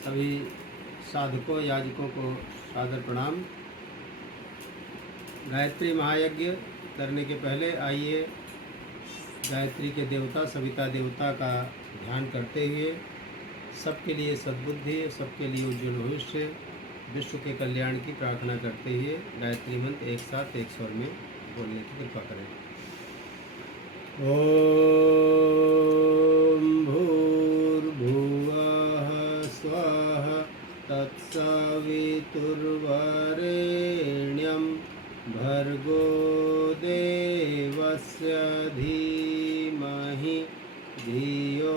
सभी साधकों याजकों को सादर प्रणाम। गायत्री महायज्ञ करने के पहले आइए गायत्री के देवता सविता देवता का ध्यान करते हुए सबके लिए सद्बुद्धि, सबके लिए उज्ज्वल भविष्य, विश्व के कल्याण की प्रार्थना करते हुए गायत्री मंत्र एक साथ एक स्वर में बोलने की कृपा करें। ओम भूर्भुवः स्वः तत्सवितुर्वरेण्यं भर्गो देवस्य धीमहि धियो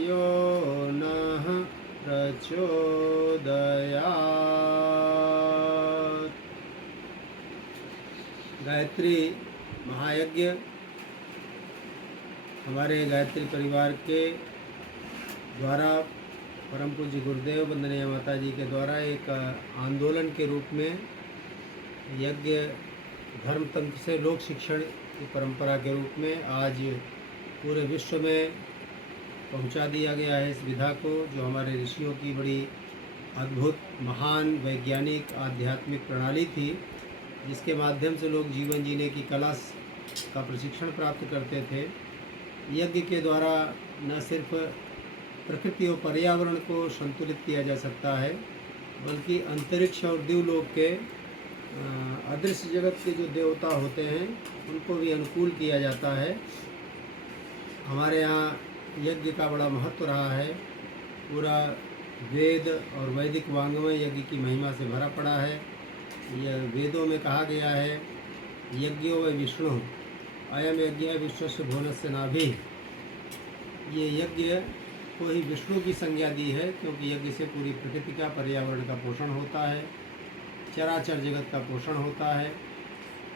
यो नः प्रचोदयात्। गायत्री महायज्ञ हमारे गायत्री परिवार के द्वारा परम पूज्य गुरुदेव वंदनीय माता जी के द्वारा एक आंदोलन के रूप में यज्ञ धर्म तंत्र से लोक शिक्षण की परंपरा के रूप में आज पूरे विश्व में पहुंचा दिया गया है। इस विधा को, जो हमारे ऋषियों की बड़ी अद्भुत महान वैज्ञानिक आध्यात्मिक प्रणाली थी, जिसके माध्यम से लोग जीवन जीने की कला का प्रशिक्षण प्राप्त करते थे। यज्ञ के द्वारा न सिर्फ प्रकृति और पर्यावरण को संतुलित किया जा सकता है, बल्कि अंतरिक्ष और दिवलोक के अदृश्य जगत के जो देवता होते हैं उनको भी अनुकूल किया जाता है। हमारे यहाँ यज्ञ का बड़ा महत्व रहा है। पूरा वेद और वैदिक वाङ्मय यज्ञ की महिमा से भरा पड़ा है। यह वेदों में कहा गया है, यज्ञो व विष्णु अयम यज्ञ विश्वस्य भुवनस्य नाभि। ये यज्ञ को ही विष्णु की संज्ञा दी है, क्योंकि यज्ञ से पूरी प्रकृति का पर्यावरण का पोषण होता है, चराचर जगत का पोषण होता है।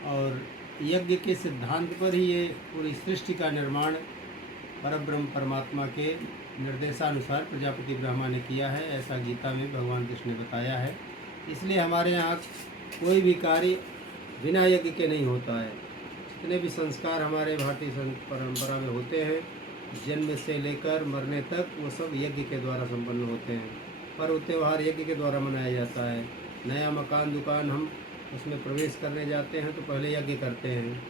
और यज्ञ के सिद्धांत पर ही ये पूरी सृष्टि का निर्माण परब्रह्म परमात्मा के निर्देशानुसार प्रजापति ब्रह्मा ने किया है। ऐसा गीता में भगवान कृष्ण ने बताया है। इसलिए हमारे यहाँ कोई भी कार्य बिना यज्ञ के नहीं होता है। जितने भी संस्कार हमारे भारतीय परंपरा में होते हैं, जन्म से लेकर मरने तक, वो सब यज्ञ के द्वारा संपन्न होते हैं। पर्व त्यौहार यज्ञ के द्वारा मनाया जाता है। नया मकान दुकान हम उसमें प्रवेश करने जाते हैं तो पहले यज्ञ करते हैं,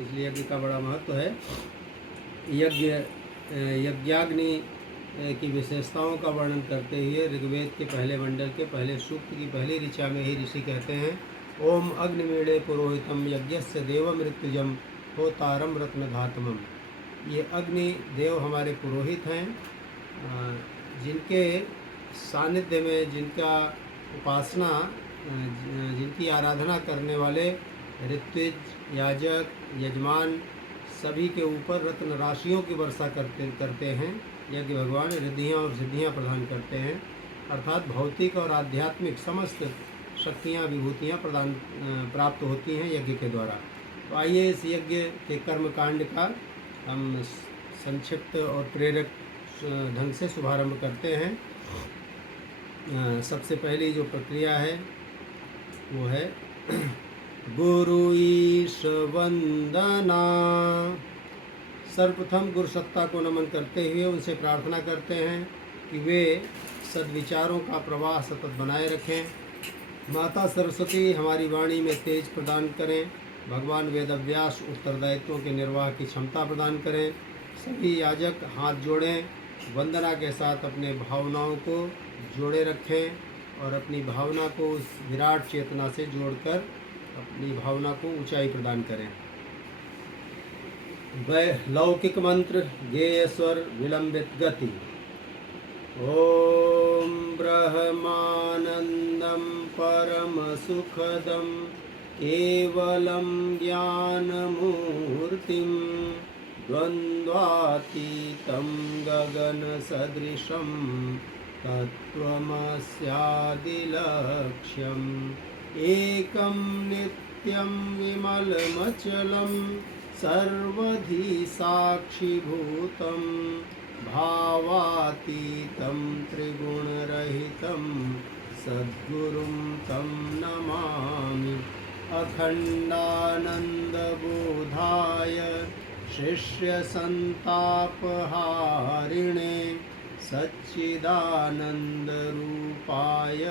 इसलिए यज्ञ का बड़ा महत्व है। यज्ञाग्नि की विशेषताओं का वर्णन करते हुए ऋग्वेद के पहले मंडल के पहले सूक्त की पहली ऋचा में ही ऋषि कहते हैं, ओम अग्निमीड़े पुरोहितम यज्ञस्य देव मृत्युजम होतारम रत्नघातमम। ये अग्नि देव हमारे पुरोहित हैं, जिनके सानिध्य में, जिनका उपासना, जिनकी आराधना करने वाले ऋत्विज, याजक, यजमान सभी के ऊपर रत्न राशियों की वर्षा करते हैं। यज्ञ भगवान रिद्धियाँ और सिद्धियाँ प्रदान करते हैं, अर्थात भौतिक और आध्यात्मिक समस्त शक्तियाँ विभूतियाँ प्राप्त होती हैं यज्ञ के द्वारा। तो आइए इस यज्ञ के कर्मकांड का हम संक्षिप्त और प्रेरक ढंग से शुभारंभ करते हैं। सबसे पहली जो प्रक्रिया है वो है गुरु ईश वंदना। सर्वप्रथम गुरु सत्ता को नमन करते हुए उनसे प्रार्थना करते हैं कि वे सद्विचारों का प्रवाह सतत बनाए रखें। माता सरस्वती हमारी वाणी में तेज प्रदान करें। भगवान वेदव्यास उत्तरदायित्वों के निर्वाह की क्षमता प्रदान करें। सभी याजक हाथ जोड़ें, वंदना के साथ अपने भावनाओं को जोड़े रखें और अपनी भावना को उस विराट चेतना से जोड़कर अपनी भावना को ऊंचाई प्रदान करें। लौकिक मंत्र गेय स्वर विलंबित गति। ओम ब्रह्मानंदम परम सुखदम केवलं ज्ञानमूर्तिं द्वन्द्वातीतं गगनसदृशं तत्त्वमस्यादिलक्ष्यम् एकं नित्यं विमलमचलं सर्वधी साक्षिभूतं भावातीतं त्रिगुणरहितं सद्गुरुं तं नमामि। अखण्डानन्दबोधाय शिष्यसन्तापहारिणे सच्चिदानन्दरूपाय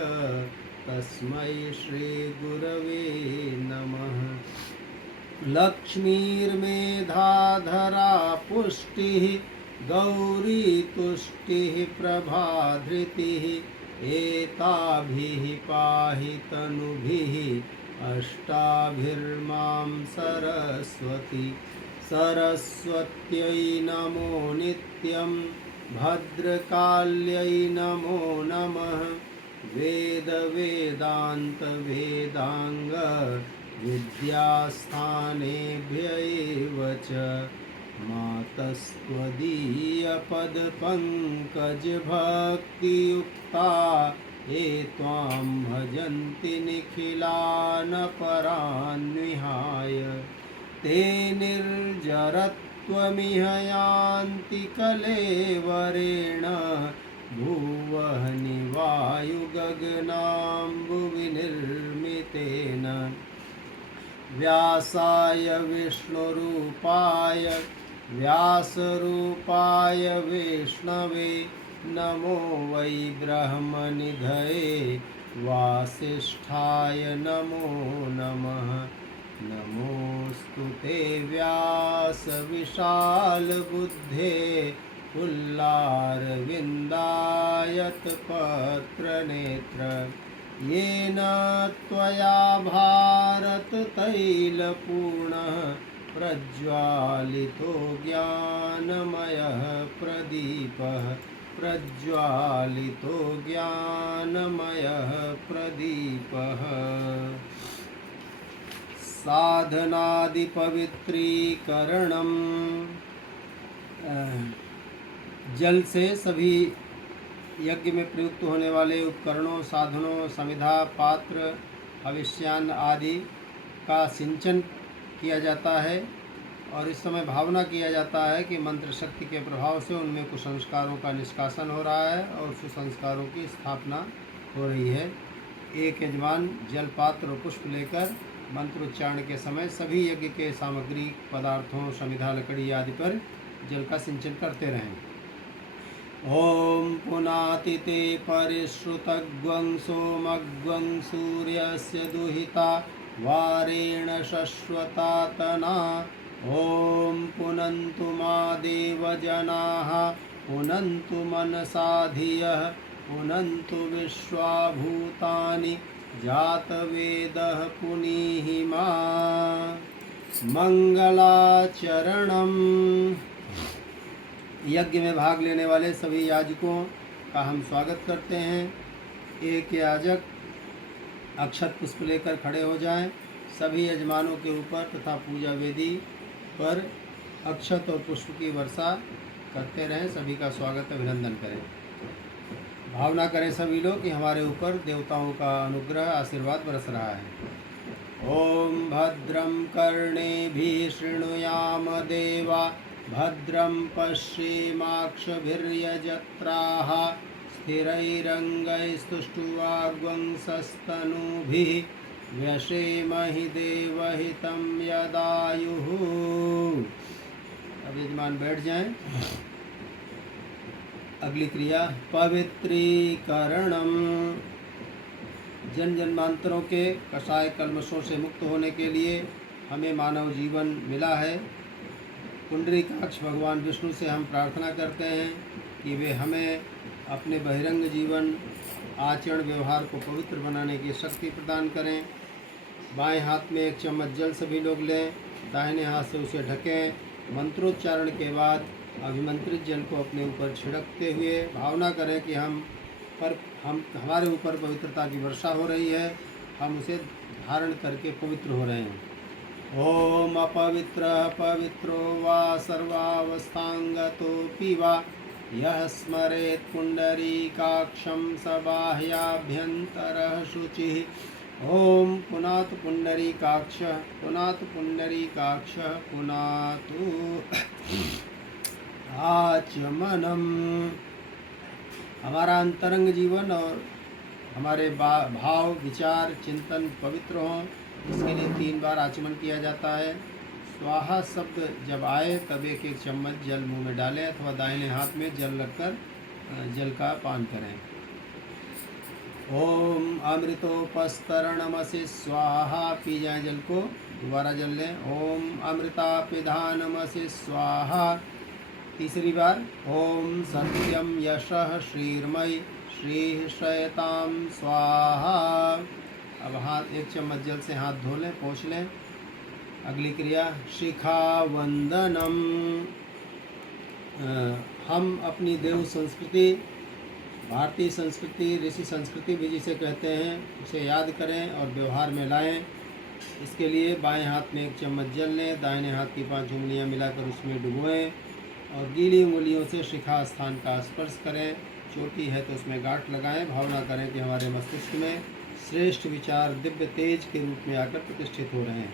तस्मै श्रीगुरवे नमः। लक्ष्मीर्मेधाधरा पुष्टिः गौरी तुष्टिः प्रभाधृतिः एताभिः पाहि तनुभिः अष्टाभिर्मां सरस्वती। सरस्वत्यै नमो नित्यं भद्रकाल्यै नमो नमः। वेद वेदांत वेदांग विद्यास्थानेभ्य एव च मातस्त्वदीयपदपङ्कजभक्तियुक्ता ये त्वां भजन्ति निखिलानपरान् विहाय। ते निर्जरत्वमिह यान्ति कलेवरेण भुवनि वायुगगनाम्बुविनिर्मितेन। व्यासाय विष्णुरूपाय व्यासरूपाय विष्णवे नमो वै ब्रह्मनिधये वासिष्ठाय नमो नमः। नमोऽस्तु ते व्यास विशालबुद्धे पुल्लारविन्दायतपत्रनेत्र। येन त्वया भारततैलपूर्णः प्रज्वालितो ज्ञानमयः प्रदीपः। प्रज्वालितो ज्ञानमयः प्रदीपः। साधनादिपवित्रीकरणम्। जल से सभी यज्ञ में प्रयुक्त होने वाले उपकरणों, साधनों, समिधा, पात्र, हविष्यान्न आदि का सिंचन किया जाता है और इस समय भावना किया जाता है कि मंत्र शक्ति के प्रभाव से उनमें कुसंस्कारों का निष्कासन हो रहा है और सुसंस्कारों की स्थापना हो रही है। एक यजमान जल पात्र और पुष्प लेकर मंत्रोच्चारण के समय सभी यज्ञ के सामग्री पदार्थों, समिधा, लकड़ी आदि पर जल का सिंचन करते रहें। ओम पुनातिते परिश्रुतग्वं सोमग्वं सूर्यस्य दुहिता वारेण शश्वता तना। ओम पुनन्तु मा देवजनाः पुनन्तु मनसा धियः पुनन्तु विश्वा भूतानि जातवेदः पुनीहि मा। मंगलाचरणम्। यज्ञ में भाग लेने वाले सभी याजकों का हम स्वागत करते हैं। एक याजक अक्षत पुष्प लेकर खड़े हो जाएं। सभी यजमानों के ऊपर तथा पूजा वेदी पर अक्षत और पुष्प की वर्षा करते रहें। सभी का स्वागत अभिनंदन करें। भावना करें सभी लोग कि हमारे ऊपर देवताओं का अनुग्रह आशीर्वाद बरस रहा है। ओम भद्रं कर्णेभिः शृणुयाम देवा भद्रं पश्येमाक्षभिर्यजत्राः स्थिरैरङ्गैस्तुष्टुवाग्वंसस्तनूभिः व्यशेमहि देवहितं यदायुः। अब यजमान बैठ जाएं। अगली क्रिया पवित्रीकरणम। जन जन्मांतरों के कषाय कल्मशों से मुक्त होने के लिए हमें मानव जीवन मिला है। पुंडरीकाक्ष भगवान विष्णु से हम प्रार्थना करते हैं कि वे हमें अपने बहिरंग जीवन, आचरण, व्यवहार को पवित्र बनाने की शक्ति प्रदान करें। बाएं हाथ में एक चम्मच जल सभी लोग लें, दाहिने हाथ से उसे ढकें। मंत्रोच्चारण के बाद अभिमंत्रित जल को अपने ऊपर छिड़कते हुए भावना करें कि हमारे ऊपर पवित्रता की वर्षा हो रही है, हम उसे धारण करके पवित्र हो रहे हैं। ओम अपवित्रः पवित्रो वा सर्वावस्थांगतोऽपि वा यः स्मरेत् पुंडरीकाक्षं स बाह्याभ्यन्तरः शुचिः। ओम पुनातु पुंडरीकाक्षः पुनातु पुंडरीकाक्षः पुनातु आचमनम्। हमारा अंतरंग जीवन और हमारे भाव, विचार, चिंतन पवित्र हों, इसके लिए 3 बार आचमन किया जाता है। स्वाहा शब्द जब आए तब एक एक चम्मच जल मुंह में डालें अथवा दाहिने हाथ में जल रखकर जल का पान करें। ओम अमृतोपस्तरणमसि स्वाहा, पी जाए जल को, दोबारा जल लें। ओम अमृतापिधानमसि स्वाहा, तीसरी बार। ओम सत्यम यशः श्रीर्मयि श्रीः शयताम स्वाहा। अब हाथ, एक चम्मच जल से हाथ धो लें, पोंछ लें। अगली क्रिया शिखा वंदनम। हम अपनी देव संस्कृति, भारतीय संस्कृति, ऋषि संस्कृति भी जिसे कहते हैं, उसे याद करें और व्यवहार में लाएं। इसके लिए बाएं हाथ में एक चम्मच जल लें, दाहिने हाथ की 5 उंगलियां मिलाकर उसमें डुबोएं और गीली उंगलियों से शिखा स्थान का स्पर्श करें। चोटी है तो उसमें गांठ लगाएं। भावना करें कि हमारे मस्तिष्क में श्रेष्ठ विचार दिव्य तेज के रूप में आकर प्रतिष्ठित हो रहे हैं।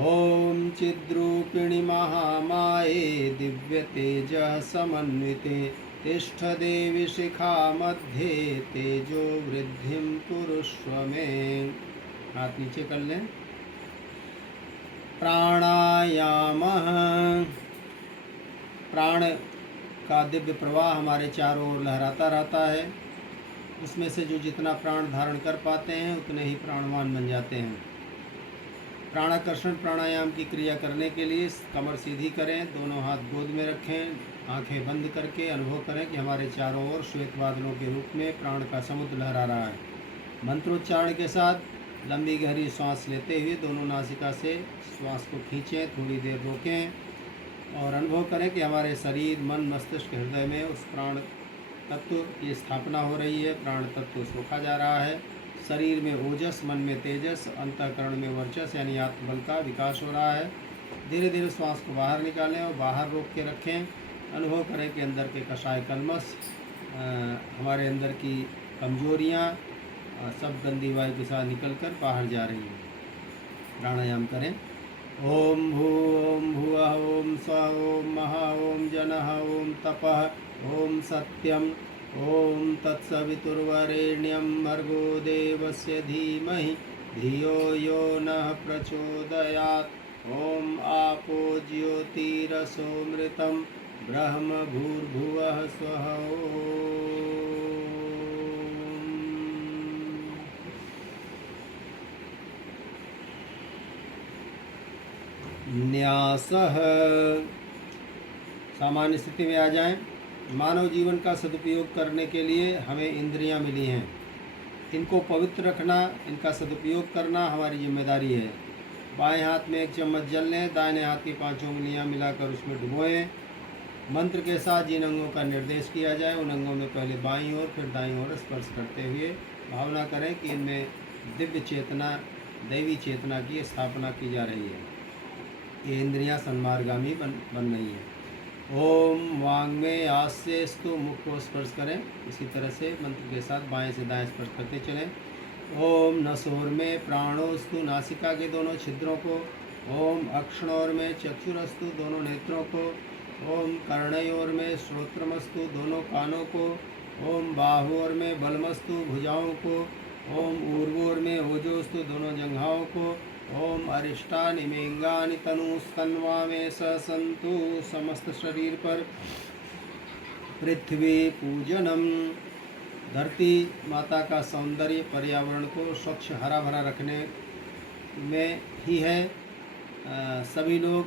ओम चिद्रूपिणी महामाये दिव्य तेज समन्विते तिष्ठ देवी शिखा मध्ये तेजो वृद्धिं कुरुष्व में। हाथ नीचे कर लें। प्राणायाम, प्राण का दिव्य प्रवाह हमारे चारों ओर लहराता रहता है। उसमें से जो जितना प्राण धारण कर पाते हैं उतने ही प्राणवान बन जाते हैं। प्राणाकर्षण प्राणायाम की क्रिया करने के लिए कमर सीधी करें, दोनों हाथ गोद में रखें, आंखें बंद करके अनुभव करें कि हमारे चारों ओर श्वेत बादलों के रूप में प्राण का समुद्र लहरा रहा है। मंत्रोच्चारण के साथ लंबी गहरी सांस लेते हुए दोनों नासिका से श्वास को खींचें, थोड़ी देर रोकें और अनुभव करें कि हमारे शरीर, मन, मस्तिष्क, हृदय में उस प्राण तत्व की स्थापना हो रही है। प्राण तत्व सोखा जा रहा है। शरीर में ओजस, मन में तेजस, अंतःकरण में वर्चस यानी आत्मबल का विकास हो रहा है। धीरे धीरे श्वास को बाहर निकालें और बाहर रोक के रखें। अनुभव करें कि अंदर के कषाय कल्मश, हमारे अंदर की कमजोरियाँ सब गंदी वायु के साथ निकलकर बाहर जा रही हैं। प्राणायाम करें। ओम भुवः ओम स्वः ओम महा ओम जनः ओम तपः ओम सत्यम ओम तत्सवितुर्वरेण्यं भर्गो देवस्य धीमहि धियो यो नः प्रचोदयात्। ओम आपो ज्योतिरसोमृतं ब्रह्म भूर्भुवः स्वः। न्यासः, सामान्य स्थिति में आ जाएं। मानव जीवन का सदुपयोग करने के लिए हमें इंद्रियां मिली हैं। इनको पवित्र रखना, इनका सदुपयोग करना हमारी जिम्मेदारी है। बाएं हाथ में एक चम्मच जल लें, दाहिने हाथ की 5 उंगलियां मिलाकर उसमें डुबोएं। मंत्र के साथ जिन अंगों का निर्देश किया जाए उन अंगों में पहले बाईं ओर फिर दाईं ओर स्पर्श करते हुए भावना करें कि इनमें दिव्य चेतना, दैवी चेतना की स्थापना की जा रही है। ये इंद्रियां सन्मार्गामी बन रही हैं। ओम वांग में आस्यस्तु, मुख को स्पर्श करें। इसी तरह से मंत्र के साथ बाएं से दाएं स्पर्श करते चलें। ओम नसोर में प्राणोस्तु, नासिका के दोनों छिद्रों को। ओम अक्षणोर में चक्षुरस्तु, दोनों नेत्रों को। ओम कर्णयोर में श्रोत्रमस्तु, दोनों कानों को। ओम बाहुओर में बलमस्तु, भुजाओं को। ओम ऊर्वोर में ओजोस्तु, दोनों जंघाओं को। ओम अरिष्टानि मेंगानि तनुस्तन्वा में ससंतु, समस्त शरीर पर पृथ्वी पूजनम। धरती माता का सौंदर्य पर्यावरण को स्वच्छ हरा भरा रखने में ही है। सभी लोग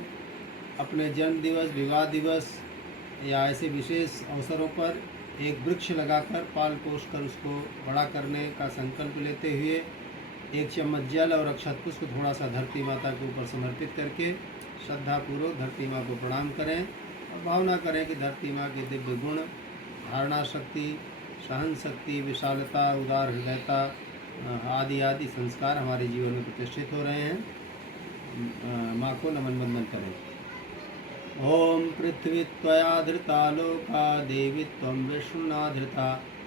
अपने जन्म दिवस, विवाह दिवस या ऐसे विशेष अवसरों पर एक वृक्ष लगाकर पाल पोष कर उसको बड़ा करने का संकल्प लेते हुए एक चम्मच जल और अक्षत पुष्प थोड़ा सा धरती माता के ऊपर समर्पित करके श्रद्धापूर्वक धरती माँ को प्रणाम करें और भावना करें कि धरती माँ के दिव्य गुण, धारणा शक्ति, सहन शक्ति, विशालता, उदार हृदयता आदि आदि संस्कार हमारे जीवन में प्रतिष्ठित हो रहे हैं। माँ को नमन वंदन करें। ओम पृथ्वी त्वया धृता लोका देवी त्वं विष्णुना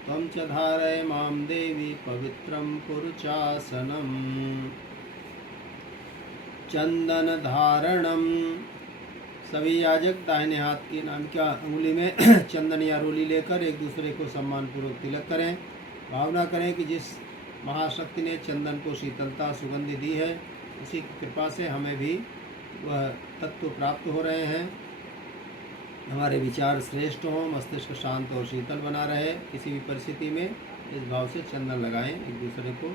त्वं च धारय मां देवी पवित्रं कुरु चासनम्। चंदन धारणम, सभी याजक दाहिने हाथ की नामिका उंगली में चंदन या रोली लेकर एक दूसरे को सम्मानपूर्वक तिलक करें। भावना करें कि जिस महाशक्ति ने चंदन को शीतलता, सुगंधि दी है, उसी की कृपा से हमें भी वह तत्व प्राप्त हो रहे हैं। हमारे विचार श्रेष्ठ हों, मस्तिष्क शांत और शीतल बना रहे किसी भी परिस्थिति में, इस भाव से चंदन लगाएं एक दूसरे को।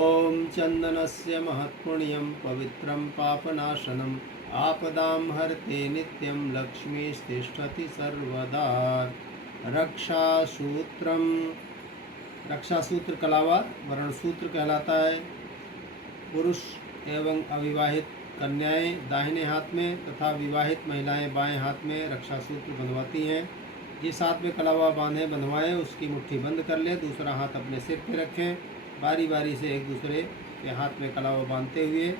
ओम चंदनस्य महत्पुण्यम पवित्रम पापनाशनम आपदाम हरते नित्यम लक्ष्मीस्तिष्ठति सर्वदा। रक्षासूत्रम, रक्षासूत्र कलावा वर्ण सूत्र कहलाता है। पुरुष एवं अविवाहित कन्याएं दाहिने हाथ में तथा विवाहित महिलाएं बाएं हाथ में रक्षासूत्र बंधवाती हैं। जिस हाथ में कलावा बांधे बंधवाएं उसकी मुट्ठी बंद कर लें, दूसरा हाथ अपने सिर पर रखें। बारी बारी से एक दूसरे के हाथ में कलावा बांधते हुए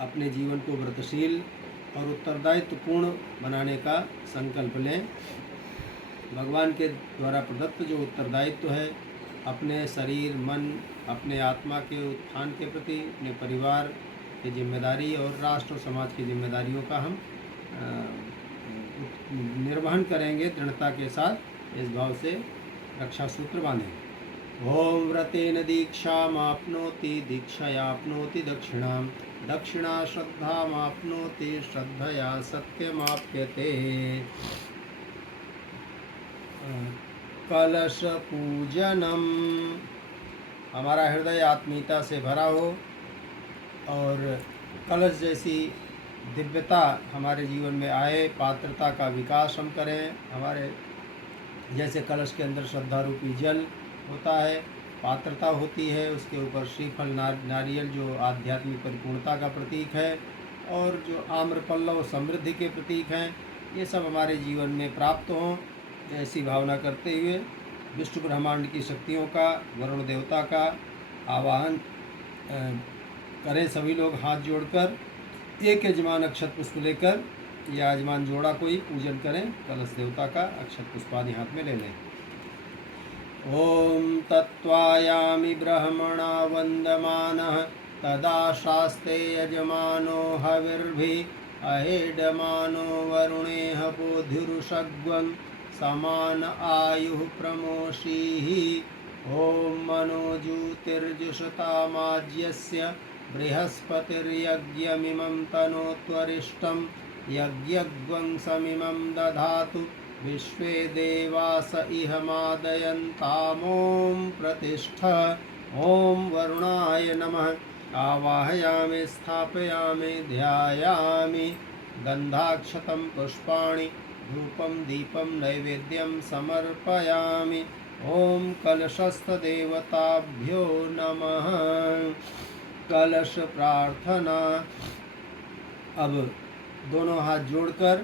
अपने जीवन को व्रतशील और उत्तरदायित्वपूर्ण बनाने का संकल्प लें। भगवान के द्वारा प्रदत्त जो उत्तरदायित्व है, अपने शरीर, मन, अपने आत्मा के उत्थान के प्रति, अपने परिवार की जिम्मेदारी और राष्ट्र और समाज की जिम्मेदारियों का हम निर्वहन करेंगे दृढ़ता के साथ। इस भाव से रक्षा सूत्र बांधें। ओम व्रतेन दीक्षामाप्नोति दीक्षयाप्नोति दक्षिणाम दक्षिणा श्रद्धामाप्नोति श्रद्धया सत्यमाप्यते। कलश पूजनम, हमारा हृदय आत्मीयता से भरा हो और कलश जैसी दिव्यता हमारे जीवन में आए, पात्रता का विकास हम करें। हमारे जैसे कलश के अंदर श्रद्धा रूपी जल होता है, पात्रता होती है, उसके ऊपर श्रीफल नारियल जो आध्यात्मिक परिपूर्णता का प्रतीक है, और जो आम्र पल्लव समृद्धि के प्रतीक हैं, ये सब हमारे जीवन में प्राप्त हों। ऐसी भावना करते हुए विष्णु ब्रह्मांड की शक्तियों का, वरुण देवता का आवाहन करें। सभी लोग हाथ जोड़कर एक यजमान अक्षत पुष्प लेकर या यजमान जोड़ा कोई पूजन करें। कलश देवता का अक्षत पुष्पादि हाथ में ले लें। ओम तत्वायामि ब्रह्मणा वंदमानः तदा शास्ते यजमानो हविर्भिः अहेडमानो वरुणेह बोधिरुषग्वं समान आयुः प्रमोषीः। ओम मनोजूतिर्जुषतामाज्यस्य बृहस्पतिर्यज्ञमिमं तनोत्वरिष्टं यज्ञग्वं समिमं दधातु विश्वे देवास इह मादयन्तामों प्रतिष्ठ। ओम वरुणाय नमः। आवाहयामि स्थापयामि ध्यायामि गन्धाक्षतं पुष्पाणि धूपं दीपं नैवेद्यं समर्पयामि। ओम कलशस्थ देवताभ्यो नमः। कलश प्रार्थना। अब दोनों हाथ जोड़कर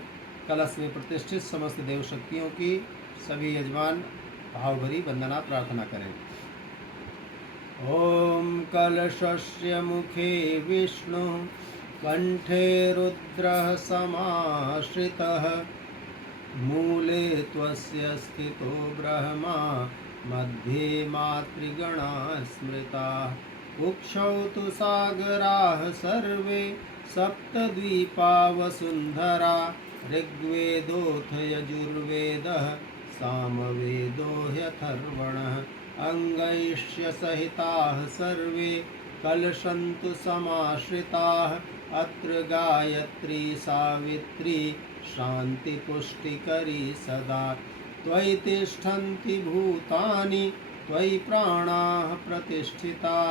कलश में प्रतिष्ठित समस्त देव शक्तियों की सभी यजमान भावभरी वंदना प्रार्थना करें। ओम कलशस्य मुखे विष्णु कंठे रुद्रः समाश्रितः मूले त्वस्य स्थितो ब्रह्मा मध्ये मातृगणा स्मृता कुक्षौ तु सागराः सर्वे सप्तद्वीपा वसुन्धरा ऋग्वेदोऽथ यजुर्वेदः सामवेदो ह्यथर्वणः अङ्गैश्च सहिताः सर्वे कलशन्तु समाश्रिताः अत्र गायत्री सावित्री शान्तिपुष्टिकरी सदा त्वयि तिष्ठन्ति भूतानि त्वयि प्राणाः प्रतिष्ठिताः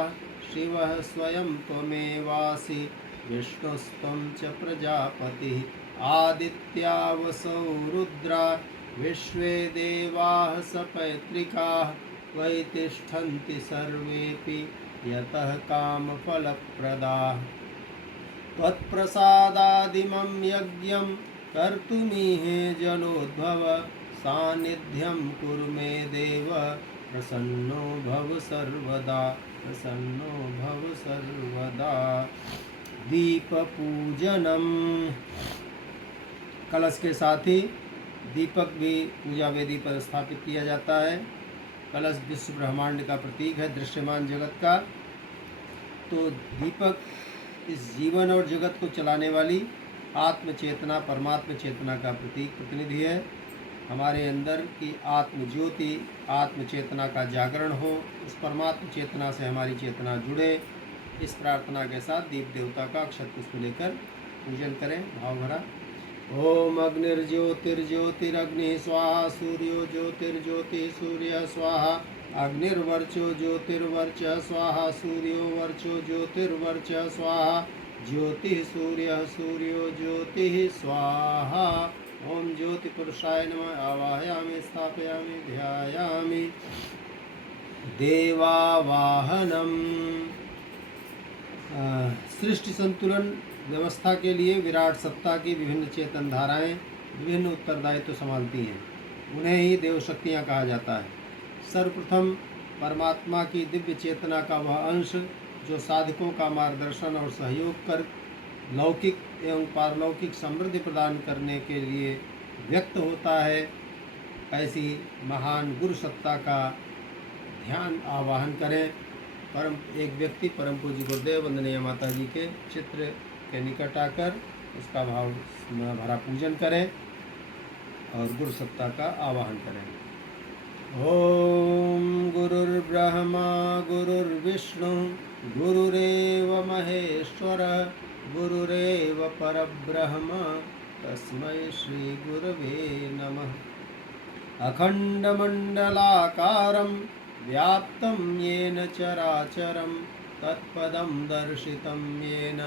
शिवः स्वयं त्वमेवासि विष्णुस्त्वं च प्रजापतिः आदित्या वसौ रुद्रा विश्वे देवाः सपैत्रिकाः त्वयि तिष्ठन्ति सर्वेऽपि यतः कामफलप्रदाः त्वत्प्रसादादिमं यज्ञं कर्तुमीहे जलोद्भव सान्निध्यं कुरु मे देव प्रसन्नो भव सर्वदा प्रसन्नो भव सर्वदा। दीप पूजनम। कलश के साथ ही दीपक भी पूजा वेदी पर स्थापित किया जाता है। कलश विश्व ब्रह्मांड का प्रतीक है, दृश्यमान जगत का। तो दीपक इस जीवन और जगत को चलाने वाली आत्म चेतना, परमात्म चेतना का प्रतीक, प्रतिनिधि है। हमारे अंदर की आत्म ज्योति, आत्म चेतना का जागरण हो, इस परमात्म चेतना से हमारी चेतना जुड़े। इस प्रार्थना के साथ दीप देवता का अक्षत पुष्प लेकर पूजन करें भाव भरा। ओम अग्निर्ज्योतिर्ज्योतिरग्नि स्वाहा सूर्यो ज्योतिर्ज्योति सूर्य स्वाहा अग्निर्वर्चो ज्योतिर्वर्च स्वाहा सूर्यो वर्चो ज्योतिर्वर्च स्वाहा ज्योतिः सूर्यः सूर्यो ज्योतिः स्वाहा। ओम ज्योति पुरुषाय नमः। आवाहयामि स्थापयामि ध्यायामि देवावाहनम। सृष्टि संतुलन व्यवस्था के लिए विराट सत्ता की विभिन्न चेतन धाराएं विभिन्न उत्तरदायित्व संभालती हैं। उन्हें ही देव शक्तियाँ कहा जाता है। सर्वप्रथम परमात्मा की दिव्य चेतना का वह अंश जो साधकों का मार्गदर्शन और सहयोग कर लौकिक एवं पारलौकिक समृद्धि प्रदान करने के लिए व्यक्त होता है, ऐसी महान गुरु सत्ता का ध्यान आवाहन करें। एक व्यक्ति परम पूज्य गुरुदेव वंदनीय माता जी के चित्र के निकट आकर उसका भाव भरा पूजन करें और गुरु सत्ता का आवाहन करें। ओम गुरुर्ब्रह्मा गुरुर्विष्णु गुरुरेव महेश्वर गुरुरेव परब्रह्म तस्मै श्री गुरवे नमः। अखंडमंडलाकारं व्याप्तं येन चराचरं तत्पदं दर्शितं येन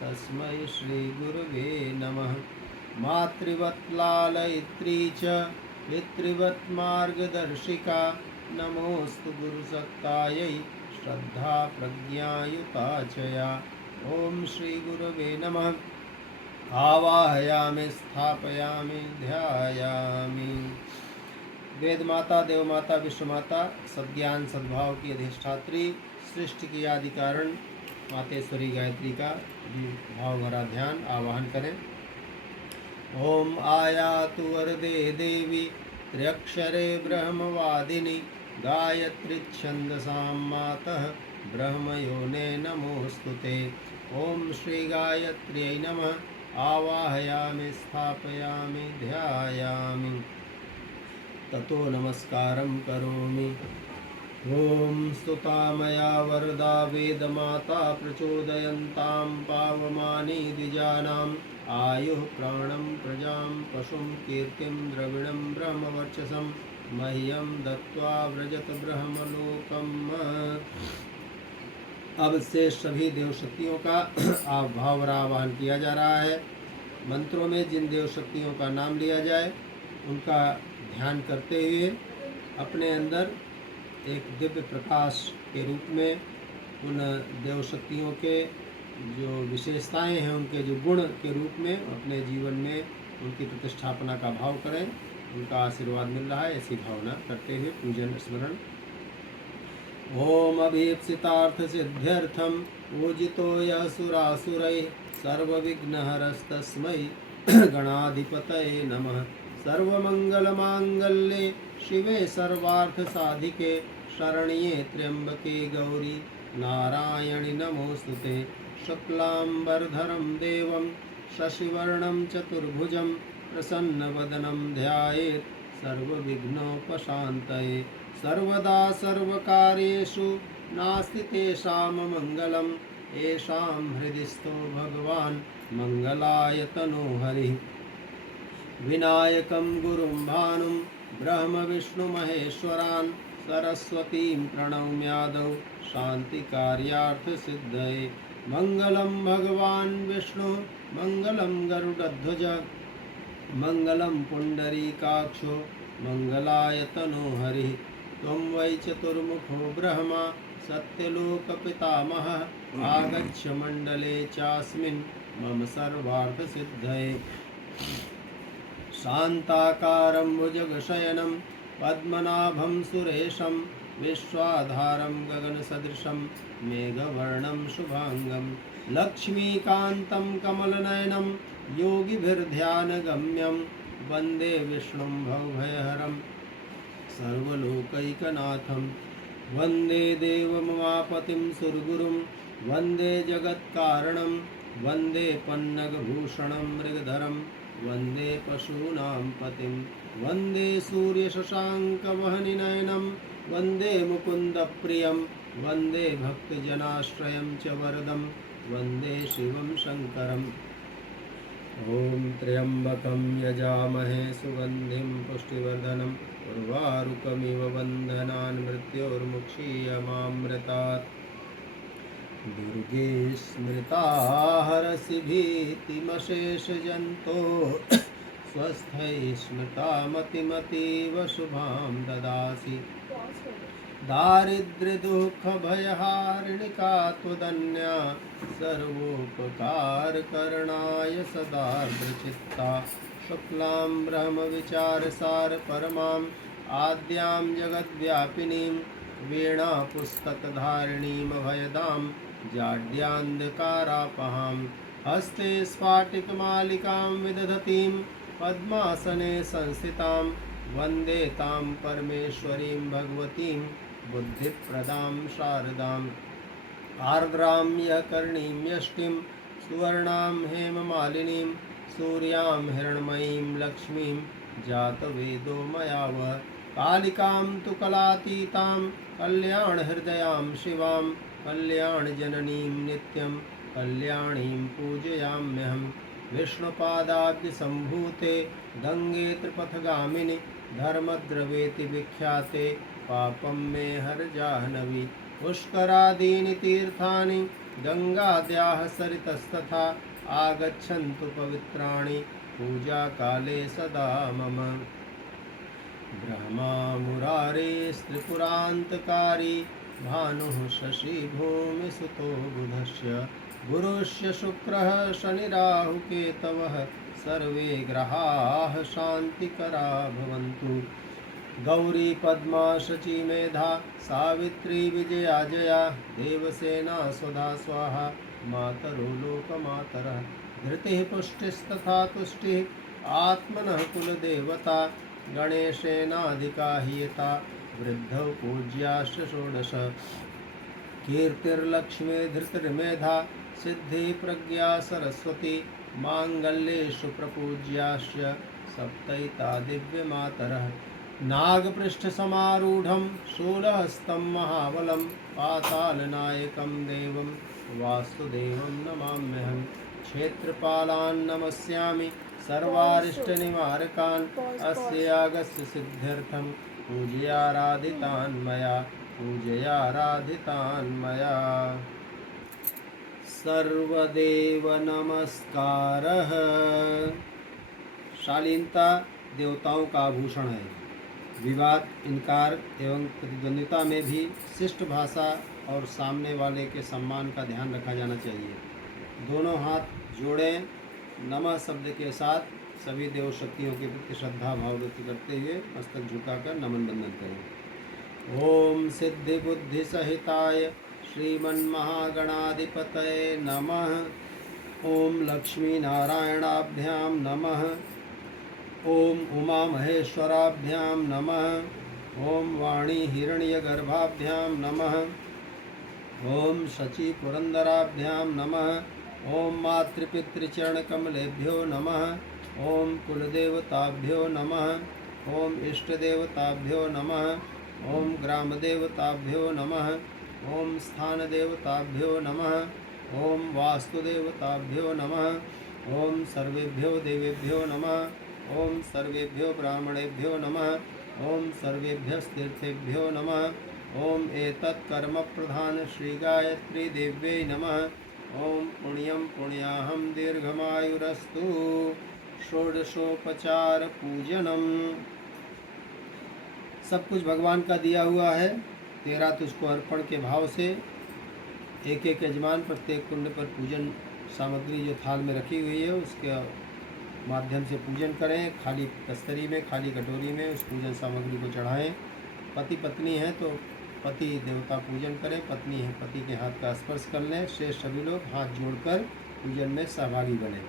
तस्मै श्री गुरवे नमः। मातृवत् लालयित्री च पितृवत् मार्गदर्शिका नमोस्तु गुरुसत्तायै श्रद्धा प्रज्ञायुता च या। ओम श्री गुरवे नमः। आवाहयामि स्थापयामि ध्यायामि। वेद माता, देव माता, विश्व माता, सद्ज्ञान सद्भाव की अधिष्ठात्री, सृष्टि की आदि कारण मातेश्वरी गायत्री का भाव भरा ध्यान आवाहन करें। ओम आयातु वरदे देवी त्र्यक्षरे ब्रह्मवादिनी गायत्री छंदसां मातः ब्रह्मयोने नमोस्तुते। ओम श्री गायत्र्यै नमः। आवाहयामि स्थापयामि ध्यायामि ततो नमस्कारं करोमि। ओम स्तुता मया वरदा वेदमाता प्रचोदयन्तां पावमानि द्विजानाम् आयुः प्राणं प्रजां पशुं कीर्तिं द्रविणं ब्रह्मवर्चसं मह्यं दत्त्वा व्रजत ब्रह्मलोकम्। अब से सभी देव शक्तियों का भाव आवाहन किया जा रहा है। मंत्रों में जिन देव शक्तियों का नाम लिया जाए उनका ध्यान करते हुए अपने अंदर एक दिव्य प्रकाश के रूप में उन देव शक्तियों के जो विशेषताएं हैं, उनके जो गुण के रूप में अपने जीवन में उनकी प्रतिष्ठापना का भाव करें। उनका आशीर्वाद मिल रहा है, ऐसी भावना करते हुए पूजन स्मरण। ओम अभीप्सितार्थ सिद्ध्यर्थम पूजितो यः सुरासुरैः सर्वविघ्नहरस्तस्मै गणाधिपतये नमः। सर्वमंगलमांगल्ये शिवे सर्वार्थसाधिके शरण्ये त्र्यंबके गौरी नारायणि नमोस्तुते। शुक्लांबरधरं देवं शशिवर्णं चतुर्भुजं प्रसन्नवदनं ध्यायेत् सर्वविघ्नोपशान्तये। सर्वदा सर्वकार्येषु नास्ति तेषां मंगलम् येषां हृदि स्थो भगवान् मंगलाय तनोहरिः। विनायकं गुरुं भानुं ब्रह्म विष्णु महेश्वरान् सरस्वतीं प्रणम्यादौ शान्तिकार्यार्थ सिद्धये। मंगलं भगवान् विष्णु मंगलं गरुडध्वज मंगलं पुंडरीकाक्षो मंगलाय तनोहरिः। त्वं वै चतुर्मुखो ब्रह्मा सत्यलोक पितामहः आगच्छ मंडले चास्मिन् मम सर्वार्थ सिद्धये। शान्ताकारं भुजगशयनं पद्मनाभं सुरेशं विश्वाधारं गगनसदृशं मेघवर्णं शुभांगं लक्ष्मीकान्तं कमलनयनं योगिभिर्ध्यानगम्यं वन्दे विष्णुं भवभयहरं सर्वलोकैकनाथं। वन्दे देवमुमापतिं सुरगुरुं वन्दे जगत्कारणं वन्दे पन्नगभूषणं मृगधरं वन्दे पशूनां पतिं। वन्दे सूर्यशशाङ्कवहनिनयनं वन्दे मुकुन्दप्रियं वन्दे भक्तजनाश्रयं च वरदं वन्दे शिवं शङ्करम्। ॐ त्र्यम्बकं यजामहे सुगन्धिं पुष्टिवर्धनम् उर्वारुकमिव बन्धनान् मृत्योर्मुक्षीयमामृतात्। दुर्गे स्मृता हरसि भीतिमशेषजन्तोः स्वस्थैः स्मृता मतिमतीव शुभां ददासि। दारिद्र्यदुःखभयहारिणिका त्वदन्या सर्वोपकारकरणाय सदार्द्रचित्ता। शुक्लां ब्रह्मविचारसार परमाम् आद्यां जगद्व्यापिनीं वीणापुस्तकधारिणीं अभयदां जाड्यान्धकारापहां। हस्ते स्फाटिकमालिकां विदधतीं पद्मासने संस्थितां वन्दे तां परमेश्वरीं भगवतीं बुद्धिप्रदां शारदाम्। आर्द्रां यकर्णीं यष्टिं सुवर्णां हेममालिनीं सूर्यां हिरण्मयीं लक्ष्मीं जातवेदो मया वः। कालिकां तु कलातीतां कल्याणहृदयां शिवां कल्याणजननीं नित्यं कल्याणीं पूजयाम्यहं। विष्णुपादाब्जसम्भूते गंगे त्रिपथगामिनि धर्मद्रवेति विख्याते पापं मे हर जाह्नवी। पुष्करादीनि तीर्थानि गंगाद्याः सरितस्तथा आगच्छन्तु पवित्राणि पूजाकाले सदा मम। ब्रह्मा मुरारेस्त्रिपुरान्तकारी भानुः शशि भूमिसुतो बुधस्य गुरुस्य शुक्रः शनिराहुकेतवः सर्वे ग्रहाः शान्तिकरा भवन्तु। गौरी पद्मा शची मेधा सावित्री विजया जया देवसेना स्वधा स्वाहा मातरो लोकमातरः। धृतिः पुष्टिस्तथा तुष्टिः आत्मनः कुलदेवता गणेशेनाधिका हीयता वृद्धौ पूज्याश्च षोडश। कीर्तिर्लक्ष्मी धृतिर्मेधा सिद्धि प्रज्ञा सरस्वती मांगल्येषु प्रपूज्याश्च सप्तैता दिव्यमातरः। नागपृष्ठसमारूढं शूलहस्तं महाबलं पातालनायकं देवं वासुदेवं नमाम्यहं। क्षेत्रपालान् नमस्यामि सर्वारिष्टनिवारकान् अस्य यागस्य सिद्ध्यर्थं पूजयाराधितान् मया। सर्वदेव नमस्कारः। शालीनता देवताओं का आभूषण है। विवाद, इनकार एवं प्रतिद्वंदिता में भी शिष्ट भाषा और सामने वाले के सम्मान का ध्यान रखा जाना चाहिए। दोनों हाथ जोड़ें, नमः शब्द के साथ सभी देव शक्तियों के प्रति श्रद्धा भाव व्यक्त करते हुए मस्तक झुकाकर नमन बंदन करें। ओम सिद्धि बुद्धि सहिताय श्रीमन्महागणाधिपतये नमः। ओम लक्ष्मी नारायणाभ्यां नमः। ओम उमा महेश्वराभ्यां नमः। ओम वाणी हिरण्यगर्भाभ्यां नमः। ओम शची पुरंदराभ्यां नमः। ओम मातृपितृचरणकमलेभ्यो नमः। ओम कुलदेवताभ्यो नमः। ओम इष्टदेवताभ्यो नमः। ओम ग्रामदेवताभ्यो नमः। ओम स्थानदेवताभ्यो नमः। ओम वास्तुदेवताभ्यो नमः। ओम सर्वेभ्यो देवेभ्यो नमः। ओम सर्वेभ्यो ब्राह्मणेभ्यो नमः। ओम सर्वेभ्यस्तीर्थेभ्यो नमः। ओम एतत्कर्म प्रधान श्री गायत्री देव्यै नमः। ओम पुण्यं पुण्याहं दीर्घमायुरस्तु। षोडशोपचार पूजनम। सब कुछ भगवान का दिया हुआ है, तेरा तुझको अर्पण के भाव से एक एक यजमान प्रत्येक कुंड पर पूजन सामग्री जो थाल में रखी हुई है उसके माध्यम से पूजन करें। खाली कस्तरी में, खाली कटोरी में उस पूजन सामग्री को चढ़ाएं। पति पत्नी है तो पति देवता पूजन करें, पत्नी है पति के हाथ का स्पर्श कर लें। शेष सभी लोग हाथ जोड़कर पूजन में सहभागी बने।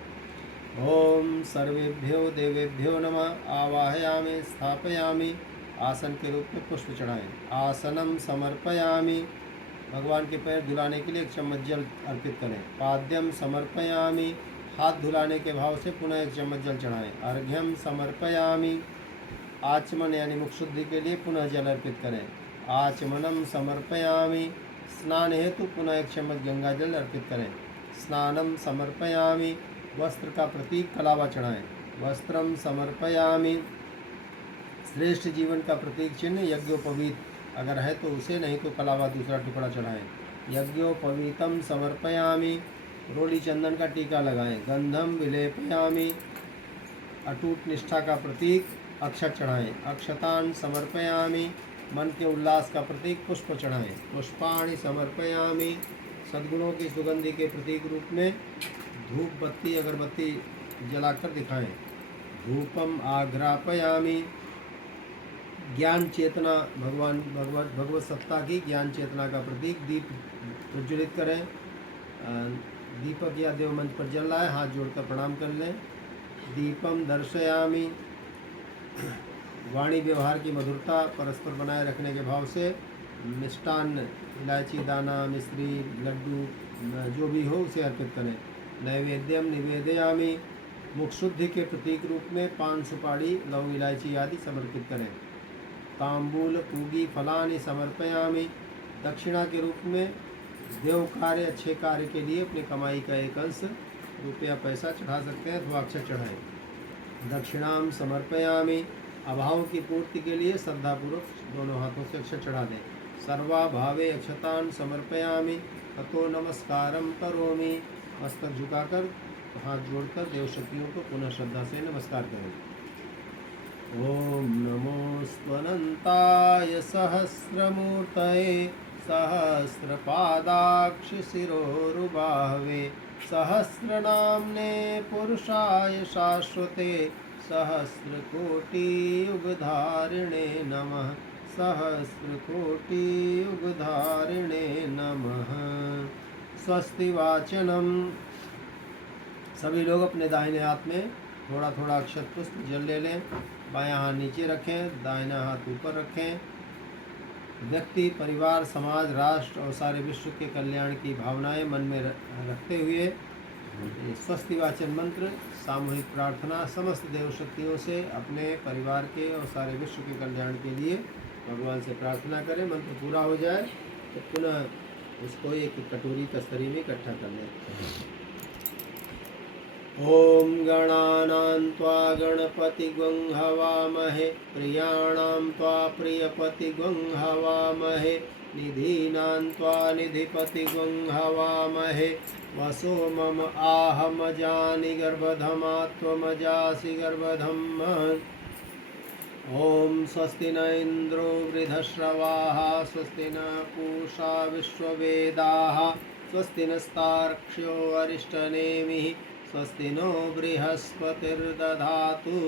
ओम सर्वेभ्यो देवेभ्यो नमः। आवाहयामि स्थापयामि। आसन के रूप में पुष्प चढ़ाएं। आसनम समर्पयामि। भगवान के पैर धुलाने के लिए एक चम्मच जल अर्पित करें। पाद्यम समर्पयामि। हाथ धुलाने के भाव से पुनः एक चम्मच जल चढ़ाएं। अर्घ्यम समर्पयामि। आचमन यानी मुख शुद्धि के लिए पुनः जल अर्पित करें। आचमनम समर्पयामि। स्नान हेतु पुनः एक चम्मच गंगा जल अर्पित करें। स्नानम समर्पयामि। वस्त्र का प्रतीक कलावा चढ़ाएं। वस्त्रम समर्पयामि, श्रेष्ठ जीवन का प्रतीक चिन्ह यज्ञोपवीत अगर है तो उसे, नहीं तो कलावा दूसरा टुकड़ा चढ़ाएं। यज्ञोपवीतम समर्पयामि, रोली चंदन का टीका लगाएं। गंधम विलेपयामि, अटूट निष्ठा का प्रतीक अक्षत चढ़ाएं। अक्षतान समर्पयामि, मन के उल्लास का प्रतीक पुष्प चढ़ाएं। पुष्पाणि समर्पयामि, सद्गुणों की सुगंधि के प्रतीक रूप में धूप बत्ती अगरबत्ती जलाकर दिखाएं। धूपम आग्रापयामि, ज्ञान चेतना भगवत सत्ता की ज्ञान चेतना का प्रतीक दीप प्रज्वलित करें। दीपक या देव मंच पर जल रहा है, हाथ जोड़कर प्रणाम कर लें। दीपम दर्शयामि, वाणी व्यवहार की मधुरता परस्पर बनाए रखने के भाव से मिष्टान्न, इलायची दाना, मिश्री, लड्डू जो भी हो उसे अर्पित करें। नैवेद्यम निवेदयामि, मुख शुद्धि के प्रतीक रूप में पान, सुपारी, लौंग, इलायची आदि समर्पित करें। तांबूल पूगी फलानि समर्पयामि, दक्षिणा के रूप में देव कार्य, अच्छे कार्य के लिए अपनी कमाई का एक अंश रुपया पैसा चढ़ा सकते हैं अथवा अक्षत चढ़ाएं। दक्षिणाम समर्पयामि, अभाव की पूर्ति के लिए श्रद्धापूर्वक दोनों हाथों से अक्षत चढ़ा दें। सर्वा भावे अक्षतान समर्पयामि, ततो नमस्कारम करोमि, मस्तक झुकाकर हाथ जोड़कर देव शक्तियों को पुनः श्रद्धा से नमस्कार करें। ओम नमोस्त्वनंताय सहस्रमूर्तये सहस्रपादाक्ष शिरोरुबाहवे सहस्रनाम्ने पुरुषाय शाश्वते सहस्रकोटियुगधारिणे नमः सहस्रकोटियुगधारिणे नमः। स्वस्ति वाचनम, सभी लोग अपने दाहिने हाथ में थोड़ा थोड़ा अक्षत पुष्प जल ले लें। बायां हाथ नीचे रखें, दाहिना हाथ ऊपर रखें। व्यक्ति, परिवार, समाज, राष्ट्र और सारे विश्व के कल्याण की भावनाएं मन में रखते हुए स्वस्ति वाचन मंत्र सामूहिक प्रार्थना समस्त देव शक्तियों से अपने परिवार के और सारे विश्व के कल्याण के लिए भगवान से प्रार्थना करें। मंत्र पूरा हो जाए तो पुनः उसको एक कटोरी कस्तरी में इकट्ठा कर लें। ओम गणानां त्वा गणपतिगं हवामहे, प्रियाणां त्वा प्रियपतिगं हवामहे, निधीनां त्वा निधिपतिगं हवामहे। वसो मम आहमजानि गर्भधमा त्वमजासि गर्भधम्। ओम स्वस्ति न इंद्रो वृद्धश्रवाः, स्वस्ति न पूषा विश्ववेदाः, स्वस्ति नस्तार्क्ष्यो अरिष्टनेमिः, स्वस्ति नो बृहस्पतिर्दधातु।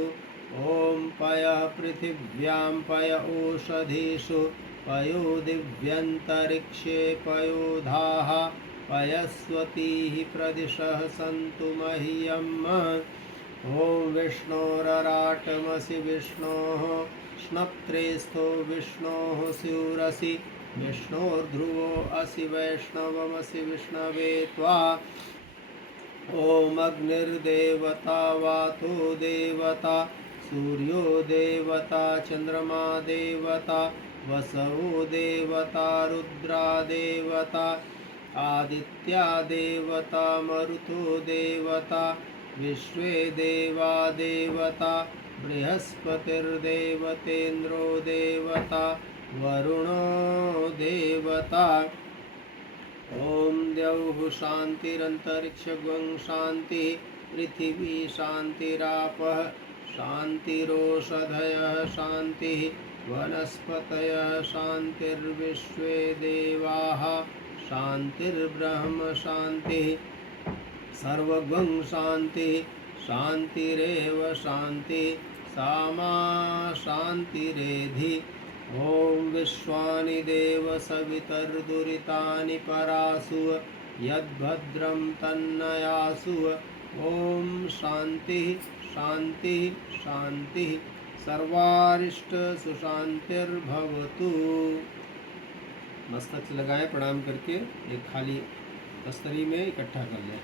ओम पयः पृथिव्यां पय ओषधीषु, पयो दिव्यन्तरिक्षे पयोधाः, पयस्वतीः प्रदिशः सन्तु मह्यम्। ओम विष्णोरराटमसि विष्णोः, स्नप्त्रेस्थो विष्णोः स्यूरसि, विष्णोर्ध्रुवो असि वैष्णवमसि विष्णवे त्वा। ओम अग्निर्देवता वातो देवता, सूर्यो देवता, चंद्रमा देवता, वसवो देवता, रुद्रा देवता, आदित्या देवता, मरुतो देवता, विश्वे देवा देवता, बृहस्पतिर्देवतेन्द्रो देवता, वरुणो देवता। ओम द्यौः शान्तिरन्तरिक्षगं शान्ति, पृथिवी शान्तिरापः शान्तिरोषधयः शान्तिः, वनस्पतयः शान्तिर्विश्वे देवाः शान्तिर्ब्रह्म शान्तिः, सर्वगं शान्तिः शान्तिरेव शान्तिः, सामा शान्तिरेधि। ओम विश्वानि देव सवितर्दुरितानि परासु, यद्भद्रं तन्नयासु। ओम शान्तिः शान्तिः शान्तिः, सर्वारिष्ट सुशान्तिर्भवतु। मस्तक से लगाए, प्रणाम करके एक खाली कस्तरी में इकट्ठा कर लें।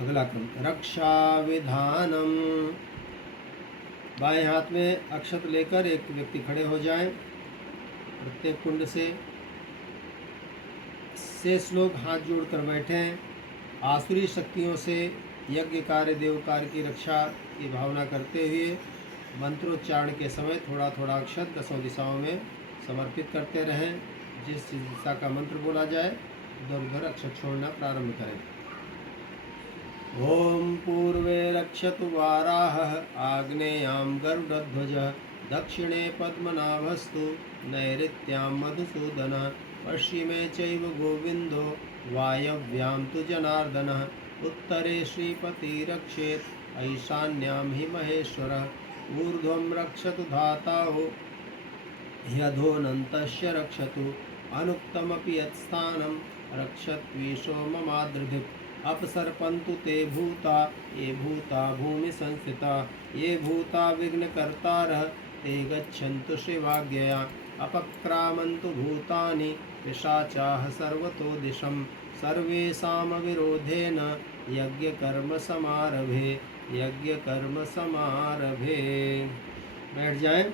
अगला क्रम रक्षा विधानम, बाएं हाथ में अक्षत लेकर एक व्यक्ति खड़े हो जाएं। प्रत्येक कुंड से शेष लोग हाथ जोड़कर बैठें। आसुरी शक्तियों से यज्ञ कार्य देव कार्य की रक्षा की भावना करते हुए मंत्रोच्चारण के समय थोड़ा थोड़ा अक्षत दसों दिशाओं में समर्पित करते रहें। जिस दिशा का मंत्र बोला जाए उधर उधर अक्षत छोड़ना प्रारंभ करें। ओम पूर्वे रक्षतु वाराहः आग्नेयां गरुडध्वजः दक्षिणे पद्मनाभस्तु नैऋत्यां मधुसूदनः पश्चिमे चैव गोविन्दो वायव्यां तु जनार्दनः उत्तरे श्रीपतिरक्षेत् ईशान्यां हि महेश्वरः ऊर्ध्वं रक्षतु धाताओ ह्यधोऽनन्तश्च रक्षतु अनुक्तमपि यत्स्थानं रक्षत्वीशो ममादृभिः अपसर्पन्तु ते भूता ये भूता भूमि संस्थिता ये भूता विघ्नकर्तारः ते गच्छन्तु शिवाज्ञया अपक्रामन्तु भूतानि पिशाचाः सर्वतो दिशं सर्वेषां विरोधेन यज्ञकर्म समारभे यज्ञकर्म समारभे। बैठ जाएं।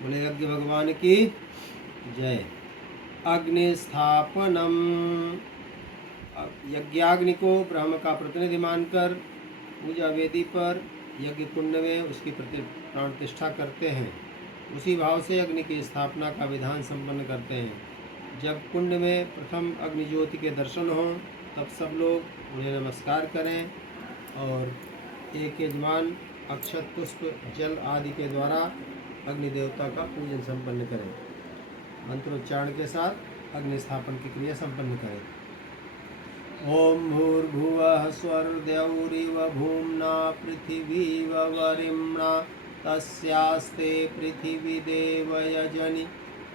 बोले यज्ञ भगवान की जय। अग्निस्थापनम। यज्ञाग्नि को ब्रह्म का प्रतिनिधि मानकर पूजा वेदी पर यज्ञ कुंड में उसकी प्राण प्रतिष्ठा करते हैं। उसी भाव से अग्नि की स्थापना का विधान संपन्न करते हैं। जब कुंड में प्रथम अग्नि ज्योति के दर्शन हों तब सब लोग उन्हें नमस्कार करें और एक यजमान अक्षत पुष्प जल आदि के द्वारा अग्नि देवता का पूजन संपन्न करें। मंत्रोच्चारण के साथ अग्नि स्थापन की क्रिया संपन्न करें। ओम भूर्भुवः स्वर्द्यौरिव भूम्ना पृथिवीव वरिम्णा तस्यास्ते पृथिवी देवयजनि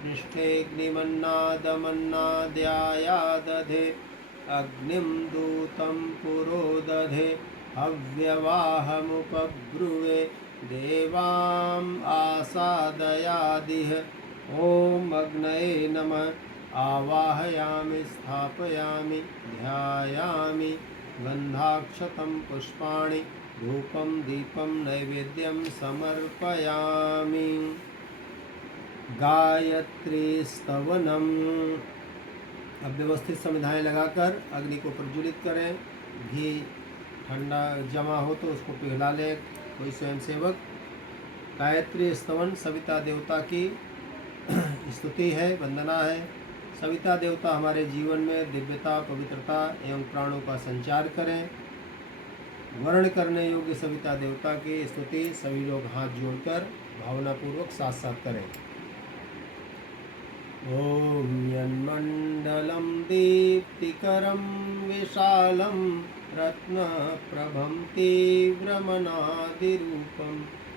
पृष्ठेऽग्निमन्नादमन्नाद्यायादधे अग्निं दूतं पुरोदधे हव्यवाहमुपब्रुवे देवाम् आसादयादिह। ओम अग्नये नमः। आवाहयामि स्थापयामि ध्यायामि गन्धाक्षतं पुष्पाणि धूपं दीपं नैवेद्यं समर्पयामि। गायत्री स्तवनम। अब व्यवस्थित संविधाएं लगाकर अग्नि को प्रज्वलित करें। घी ठंडा जमा हो तो उसको पिघला ले कोई स्वयंसेवक। गायत्री स्तवन सविता देवता की स्तुति है, वंदना है। सविता देवता हमारे जीवन में दिव्यता पवित्रता एवं प्राणों का संचार करें। वर्ण करने योग्य सविता देवता की स्तुति सभी लोग हाथ जोड़कर भावनापूर्वक साथ साथ करें। ओम यन्मण्डलं दीप्तिकरं विशालं रत्नप्रभं तीव्रमनादिरूपं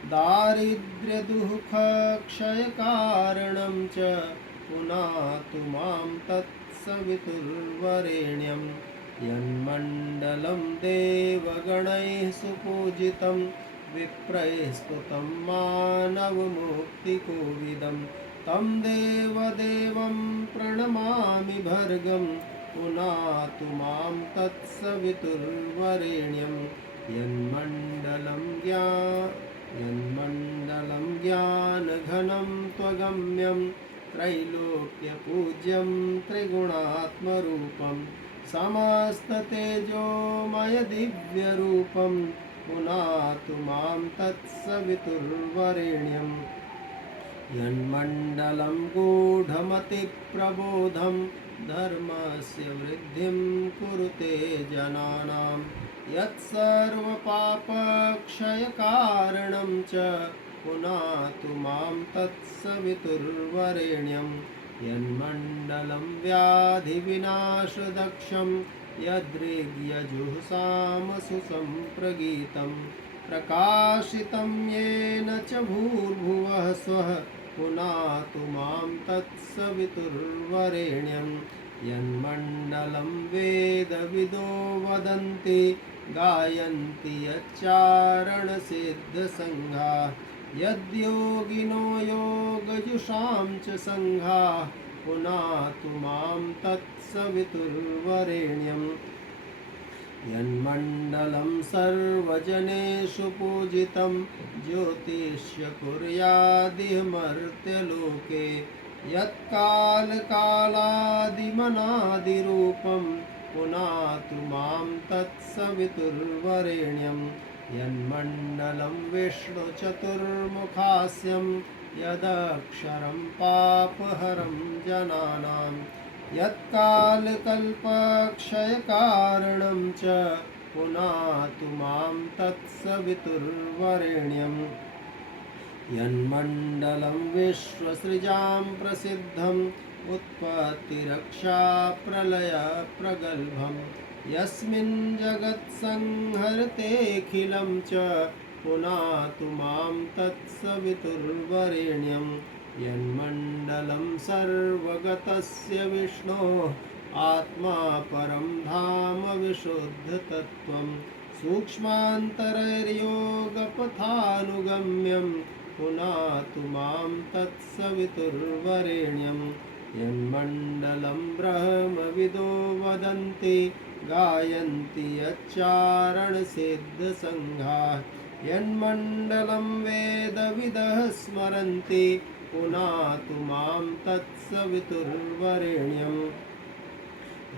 दारिद्र्यदुःखक्षयकारणं च पुनातु मां तत्सवितुर्वरेण्यं। यन्मण्डलं देवगणैः सुपूजितं विप्रैः स्तुतं मानवमुक्तिकोविदं तं देवदेवं प्रणमामि भर्गं पुनातु मां तत्सवितुर्वरेण्यं। यन्मण्डलं ज्ञानघनं त्वगम्यं त्रैलोक्यपूज्यं त्रिगुणात्मरूपं समस्ततेजोमय दिव्यरूपं पुनातु मां तत्सवितुर्वरेण्यं। यन्मण्डलं गूढमतिप्रबोधं धर्मस्य वृद्धिं कुरुते जनानां यत्सर्वपापक्षयकारणं च पुनातु मां तत्सवितुर्वरेण्यं। यन्मण्डलं व्याधिविनाशदक्षं यद्ऋग्यजुःसामसुसम्प्रगीतं प्रकाशितं येन च भूर्भुवः स्वः पुनातु मां तत्सवितुर्वरेण्यं। यन्मण्डलं वेदविदो वदन्ति गायन्ति यच्चारणसिद्धसङ्घा यद्योगिनो योगजुषां च सङ्घा पुनातु मां तत्सवितुर्वरेण्यं। यन्मण्डलं सर्वजनेषु पूजितं ज्योतिष्य कुर्यादिह मर्त्यलोके यत्कालकालादिमनादिरूपं पुनातु मां तत्सवितुर्वरेण्यं यन्मण्डलं विष्णुचतुर्मुखास्यं यदक्षरं पापहरं जनानां यत्कालकल्पक्षयकारणं च पुनातु मां तत्सवितुर्वरेण्यं यन्मण्डलं विश्वसृजां प्रसिद्धम् उत्पत्तिरक्षा प्रलयप्रगल्भं यस्मिन् जगत्संहरतेऽखिलं च पुनातु मां तत्सवितुर्वरेण्यं यन्मण्डलं सर्वगतस्य विष्णोः आत्मा परं धाम विशुद्धतत्त्वं सूक्ष्मान्तरैर्योगपथानुगम्यं पुनातु मां तत्सवितुर्वरेण्यं यन्मण्डलं ब्रह्मविदो वदन्ति गायन्ति यच्चारणसिद्धसङ्घाः यन्मण्डलं वेदविदः स्मरन्ति पुनातु मां तत्सवितुर्वरेण्यं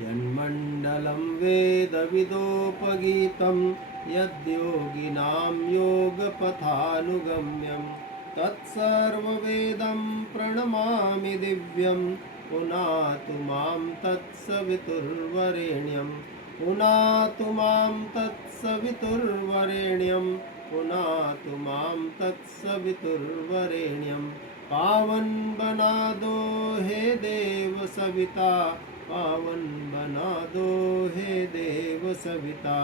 यन्मण्डलं वेदविदोपगीतं यद्योगिनां योगपथानुगम्यं तत्सर्ववेदं प्रणमामि दिव्यं पुनातु मां तत्सवितुर्वरेण्यं पुनातु मां तत्सवितुर्वरेण्यं पुनातु मां तत्सवितुर्वरेण्यं पावन बना दो हे देव सविता पावन बना दो हे देव सविता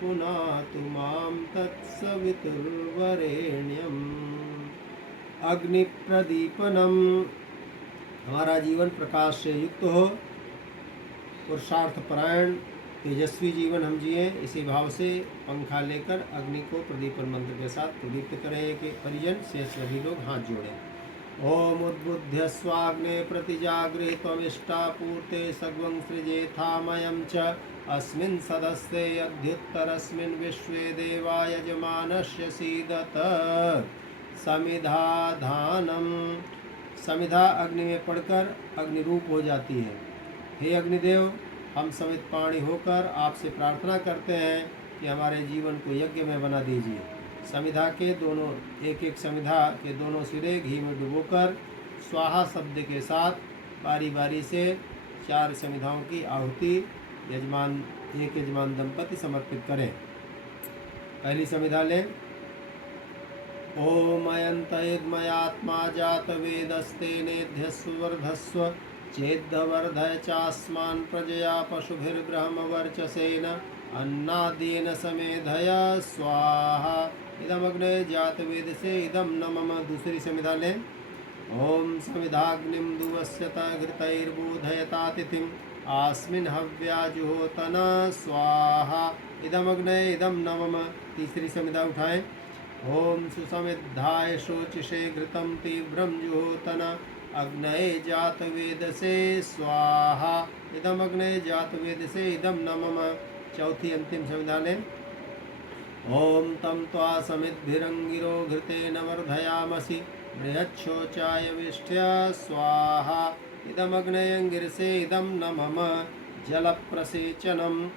पुनातु मां तत्सवितुर्वरेण्यम्। अग्नि प्रदीपनम, हमारा जीवन प्रकाश से युक्त हो, पुरुषार्थ परायण तेजस्वी जीवन हम जिए, इसी भाव से पंखा लेकर अग्नि को प्रदीपन मंत्र के साथ प्रदीप्त करें। कि परिजन से सभी लोग हाथ जोड़ें। ओम उद्बुद्ध्य स्वाग्ने प्रतिजागृह त्वमिष्टापूर्ते सग्वं सृजेथामयं च अस्मिन् सदस्ये अध्युत्तरस्मिन् विश्वे देवा यजमानस्य सीदत। समिधाधानम, समिधा अग्नि में पड़कर अग्निरूप हो जाती है। हे अग्निदेव, हम समित पाणी होकर आपसे प्रार्थना करते हैं कि हमारे जीवन को यज्ञ में बना दीजिए। समिधा के दोनों, एक एक समिधा के दोनों सिरे घी में डुबोकर स्वाहा शब्द के साथ बारी बारी से 4 समिधाओं की आहुति एक यजमान दंपति समर्पित करें। पहली समिधा लें। ओम अयंतयद्मयात्मा जात वेदस्तेनेध्यस्व वर्धस्व चेद्धवर्धय चास्मान् प्रजया पशुभिर्ब्रह्मवर्चसेन अन्नादेन समेधय स्वाहा इदमग्ने जात वेद से इदम न मम। दूसरी समिधा लें। ओम समिधाग्निम दुवस्यत घृतैर्बोधयतातिथिम आस्मिन् हव्याजुहोतन स्वाहा इदमग्ने इदम न मम। तीसरी समिधा उठाएं। ओम सुसमिद्धाय शोचिषे घृतं तीव्रं जुहोतन अग्नये जात वेद से स्वाहा इदमग्ने जात वेद से इदम न मम। चौथी अंतिम समिधा लें। ओम तम त्वा समिद्भिरंगिरो घृतेन वर्धयामसि बृहच्छोचाय विष्ठ्य स्वाहा इदमग्नयंगिरसे इदम न मम। जल प्रसेचनम,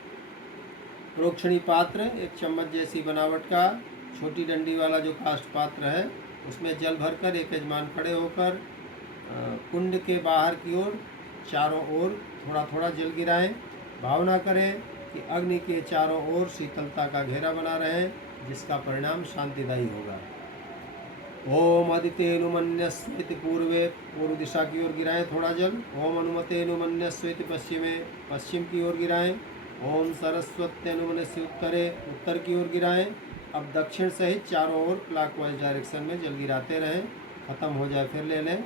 प्रोक्षणी पात्र, एक चम्मच जैसी बनावट का छोटी डंडी वाला जो काष्ठ पात्र है, उसमें जल भरकर एक यजमान खड़े होकर कुंड के बाहर की ओर चारों ओर थोड़ा थोड़ा जल गिराएं। भावना करें कि अग्नि के चारों ओर शीतलता का घेरा बना रहे, जिसका परिणाम शांतिदायी होगा। ओम अदितेनुमन्यस्वेति पूर्वे, पूर्व दिशा की ओर गिराएं थोड़ा जल। ओम अनुमतेनुमन्यस्वेति पश्चिमे, पश्चिम की ओर गिराएं। ओम सरस्वत्यनुमनस्य उत्तरे, उत्तर की ओर गिराएं। अब दक्षिण सहित चारों ओर क्लॉकवाइज डायरेक्शन में जल गिराते रहें। खत्म हो जाए फिर ले लें,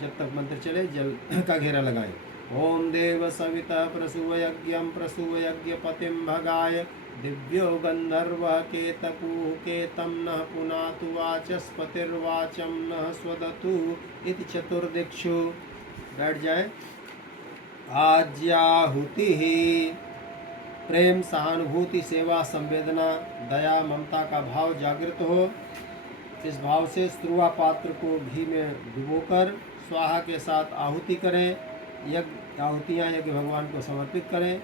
जब तक मंत्र चले जल का घेरा लगाएं। ओम देव सविता प्रसूवयज्ञं प्रसूवयज्ञपतिं भगाय दिव्यो गंधर्व केतपुः केतं नः पुनातु वाचस्पतिर्वाचं नः स्वदतु इति चतुर्दिक्षु। बैठ जाएं। आज्याहुति, प्रेम, सहानुभूति, सेवा, संवेदना, दया, ममता का भाव जागृत हो। इस भाव से स्त्रुवा पात्र को घी में डुबोकर स्वाहा के साथ आहुति करें। यज्ञ आहुतियाँ यज्ञ भगवान को समर्पित करें।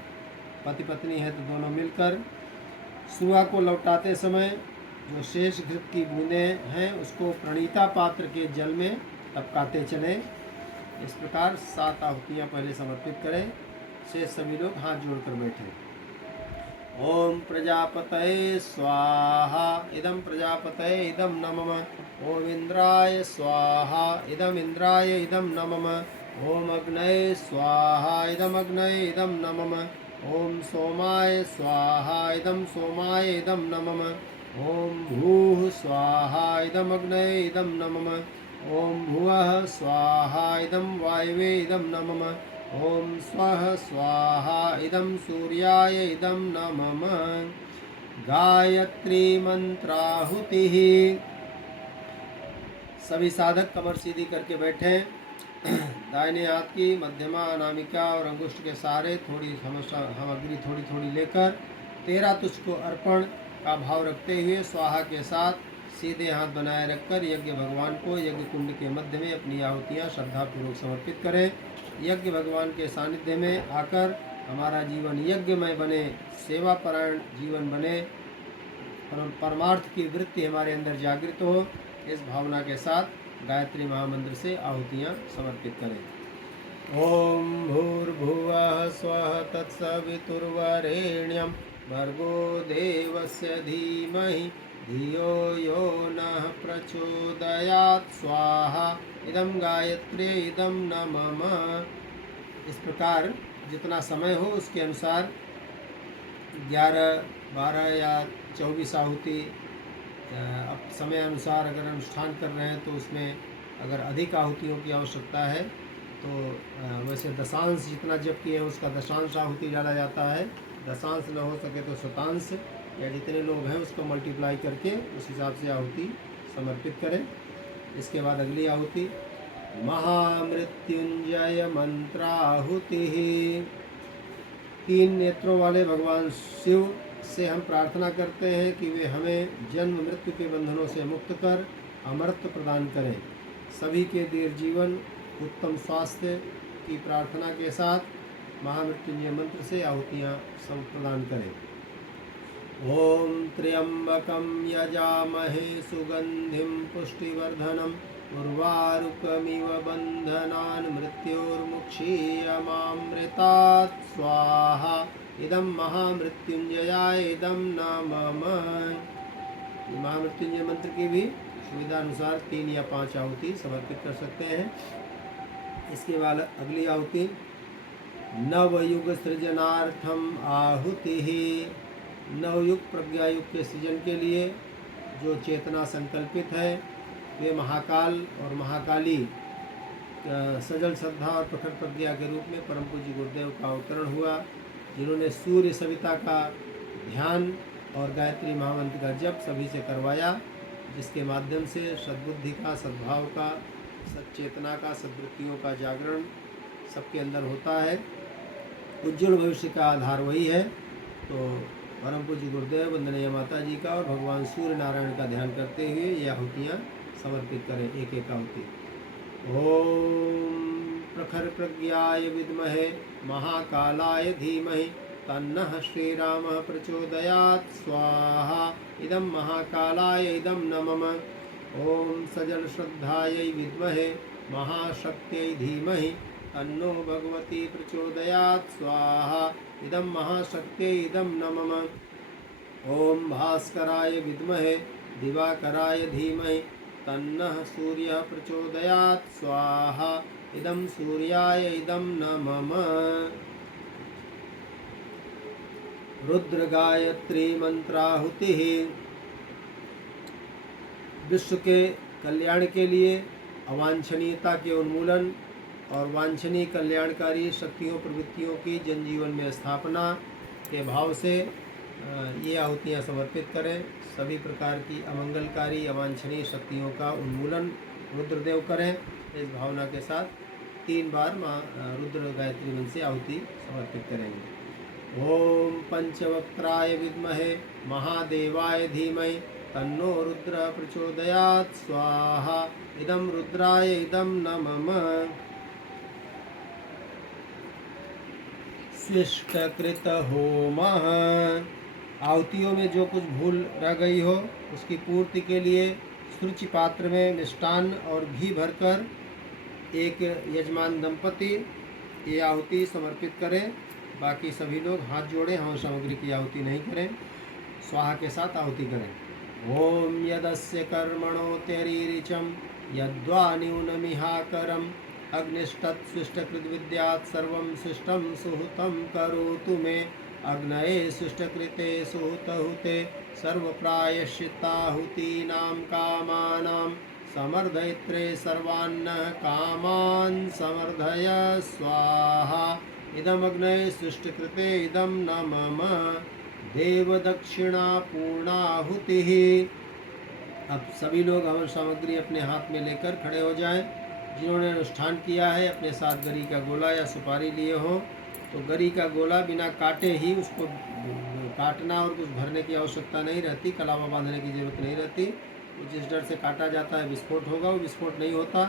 पति पत्नी है तो दोनों मिलकर सुआ को लौटाते समय जो शेष घृत की बूंदें हैं उसको प्रणीता पात्र के जल में टपकाते चले। इस प्रकार 7 आहुतियाँ पहले समर्पित करें। शेष सभी लोग हाथ जोड़कर बैठे। ओम प्रजापतये स्वाहा इदं प्रजापतये इदं नमः। ओम इंद्राय स्वाहा इदं इंद्राय इदं नमः। ओम अग्नये स्वाहा इदं अग्नये इदं नमः। ओम सोमाय स्वाहा इदं सोमाय इदं नमः। ओम भूः स्वाहा इदं अग्नये इदं नमः। ओम भुवः स्वाहा इदं वायवे इदं नमः। ओम स्वः स्वाहा इदं सूर्याय इदं नमः। गायत्री मंत्राहुतिः। सभी साधक कमर सीधी करके बैठे। दाहिने हाथ की मध्यमा अनामिका और अंगुष्ठ के सहारे थोड़ी सामग्री थोड़ी थोड़ी लेकर 13 तुझको अर्पण का भाव रखते हुए स्वाहा के साथ सीधे हाथ बनाए रखकर यज्ञ भगवान को यज्ञ कुंड के मध्य में अपनी आहुतियाँ श्रद्धापूर्वक समर्पित करें। यज्ञ भगवान के सानिध्य में आकर हमारा जीवन यज्ञमय बने, सेवापरायण जीवन बने, परमार्थ की वृत्ति हमारे अंदर जागृत हो। इस भावना के साथ गायत्री महामंत्र से आहुतियाँ समर्पित करें। ओम भूर्भुवः स्वः तत्सवितुर्वरेण्यं भर्गो देवस्य धीमहि धियो यो नः प्रचोदयात् स्वाहा इदं गायत्र्यै इदं नमः। इस प्रकार जितना समय हो उसके अनुसार 11, 12 या 24 आहुति अब समय अनुसार अगर अनुष्ठान कर रहे हैं तो उसमें अगर अधिक आहुतियों की आवश्यकता है तो वैसे दशांश जितना जप किए हैं उसका दशांश आहुति डाला जाता है। दशांश न हो सके तो शतांश या जितने लोग हैं उसको मल्टीप्लाई करके उस हिसाब से आहुति समर्पित करें। इसके बाद अगली आहुति महामृत्युंजय मंत्राहुति। 3 नेत्रों वाले भगवान शिव से हम प्रार्थना करते हैं कि वे हमें जन्म मृत्यु के बंधनों से मुक्त कर अमरत्व प्रदान करें। सभी के दीर्घ जीवन उत्तम स्वास्थ्य की प्रार्थना के साथ महामृत्युंजय मंत्र से आहुतियाँ प्रदान करें। ओम त्र्यंबकं यजामहे सुगंधिं पुष्टिवर्धनम् उर्वारुकमिव बंधनान् मृत्योर्मुक्षीयमामृतात् स्वाहा इदं महामृत्युंजयाय इदं नमः। महामृत्युंजय मंत्र की भी सुविधा अनुसार 3 या 5 आहुति समर्पित कर सकते हैं। इसके बाद अगली आहुति नवयुग सृजनार्थम आहुति। नवयुग प्रज्ञा युग के सृजन के लिए जो चेतना संकल्पित है वे महाकाल और महाकाली सजल श्रद्धा और प्रखर प्रज्ञा के रूप में परम पूज्य गुरुदेव का अवतरण हुआ, जिन्होंने सूर्य सविता का ध्यान और गायत्री महामंत्र का जप सभी से करवाया, जिसके माध्यम से सद्बुद्धि का, सद्भाव का, सच्चेतना का, सद्वृत्तियों का जागरण सबके अंदर होता है। उज्ज्वल भविष्य का आधार वही है। तो परम पूज्य गुरुदेव वंदनीय माता जी का और भगवान सूर्य नारायण का ध्यान करते हुए ये आहुतियाँ समर्पित करें। एक एक आहुति। ओम प्रखर प्रज्ञाय विद्महे महाकालाय धीमहि तन्नः श्रीरामः प्रचोदयात् स्वाहा इदं महाकालाय इदं नमः। ओम सजल श्रद्धायै विद्महे महाशक्त्यै धीमहि तन्नो भगवती प्रचोदयात् स्वाहा इदं महाशक्त्यै इदं नमः। ओम भास्कराय विद्महे दिवाकराय धीमहि तन्नः सूर्यः प्रचोदयात् स्वाहा इदं सूर्याय इदं नमः। रुद्र गायत्री मंत्राहुति। विश्व के कल्याण के लिए अवांछनीयता के उन्मूलन और वांछनीय कल्याणकारी शक्तियों प्रवृत्तियों की जनजीवन में स्थापना के भाव से ये आहुतियाँ समर्पित करें। सभी प्रकार की अमंगलकारी अवांछनीय शक्तियों का उन्मूलन रुद्रदेव करें। इस भावना के साथ 3 बार रुद्र गायत्री मंत्र से आहुति समर्पित करेंगे। ओम पंचवक्त्राय विद्महे महादेवाय धीमहि तन्नो रुद्र प्रचोदयात् स्वाहा इदं रुद्राय इदं नमः। स्विष्टकृत होमः। आहुतियों में जो कुछ भूल रह गई हो उसकी पूर्ति के लिए सुरुचि पात्र में मिष्टान्न और घी भरकर एक यजमान दंपति ये आहुति समर्पित करें। बाकी सभी लोग हाथ जोड़ें, हवन सामग्री की आहुति नहीं करें, स्वाहा के साथ आहुति करें। ओम यदस्य कर्मणोत्यरीरिचं यद्वा न्यूनमिहाकरम् अग्निष्टत्सुष्टकृत विद्यात् सर्वं सुष्टं सुहुतं करोतु मे। अग्नये सुष्टकृते सुहुतहुते सर्वप्रायश्चित्ताहुतीनां कामानां समर्धयित्रे सर्वान्नः कामान् समर्धय स्वाहा। इदमग्नये सुष्टकृते इदं न मम देवदक्षिणा पूर्णाहुतिः। अब सभी लोग हवन सामग्री अपने हाथ में लेकर खड़े हो जाएं। जिन्होंने अनुष्ठान किया है अपने साथ गरी का गोला या सुपारी लिए हो तो गरी का गोला बिना काटे ही उसको काटना और कुछ भरने की आवश्यकता नहीं रहती, कलावा बांधने की जरूरत नहीं रहती। तो जिस डर से काटा जाता है विस्फोट होगा, वो विस्फोट नहीं होता।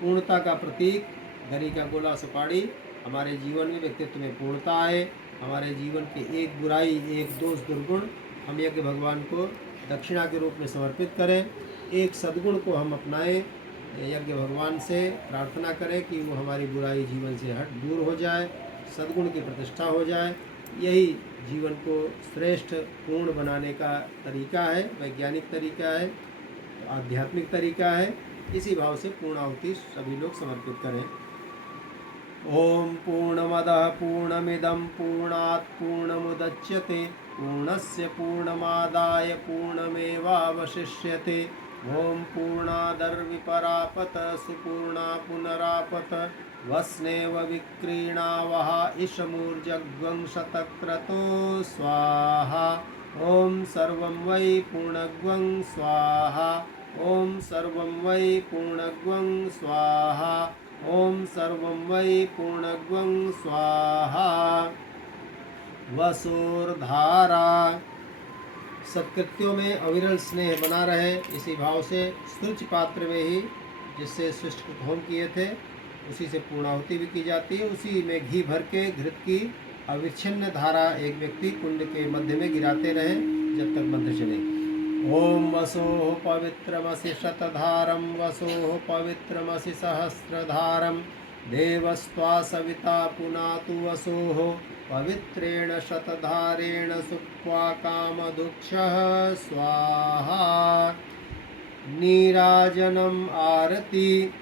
पूर्णता का प्रतीक गरी का गोला सुपारी हमारे जीवन में व्यक्तित्व में पूर्णता आए, हमारे जीवन के एक बुराई एक दोष दुर्गुण हम यज्ञ भगवान को दक्षिणा के रूप में समर्पित करें। एक सद्गुण को हम अपनाएं, यज्ञ भगवान से प्रार्थना करें कि वो हमारी बुराई जीवन से हट दूर हो जाए, सद्गुण की प्रतिष्ठा हो जाए। यही जीवन को श्रेष्ठ पूर्ण बनाने का तरीका है, वैज्ञानिक तरीका है, आध्यात्मिक तरीका है। इसी भाव से पूर्णाहुति सभी लोग समर्पित करें। ओम पूर्णमदः पूर्णमिदं पूर्णात् पूर्णमुदच्यते पूर्णस्य पूर्णमादाय पूर्णमेवावशिष्यते। ओम पूर्णादर्विपरापत सुपूर्णा पुनरापत वस्नेव विक्रीणावः ईशमूर्जग्वं शतक्रतो स्वाहा। ओम सर्वं वै पूर्णग्वं स्वाहा। ओम सर्वं वै पूर्णग्वं स्वाहा। ओम सर्वं वै पूर्णग्वं स्वाहा। वसोर्धारा। सत्कृत्यों में अविरल स्नेह बना रहे, इसी भाव से स्तुच पात्र में ही जिससे सृष्टकृत होम किए थे उसी से पूर्णाहुति भी की जाती है। उसी में घी भर के घृत की अविच्छिन्न धारा एक व्यक्ति कुंड के मध्य में गिराते रहे जब तक मंत्र चले। ओम वसोः पवित्रमसि शतधारं वसोः पवित्रमसि सहस्रधारं देवस्त्वा सविता पुनातु वसोः पवित्रेण शतधारेण सुक्त्वा कामदुक्षः स्वाहा। नीराजनम आरती।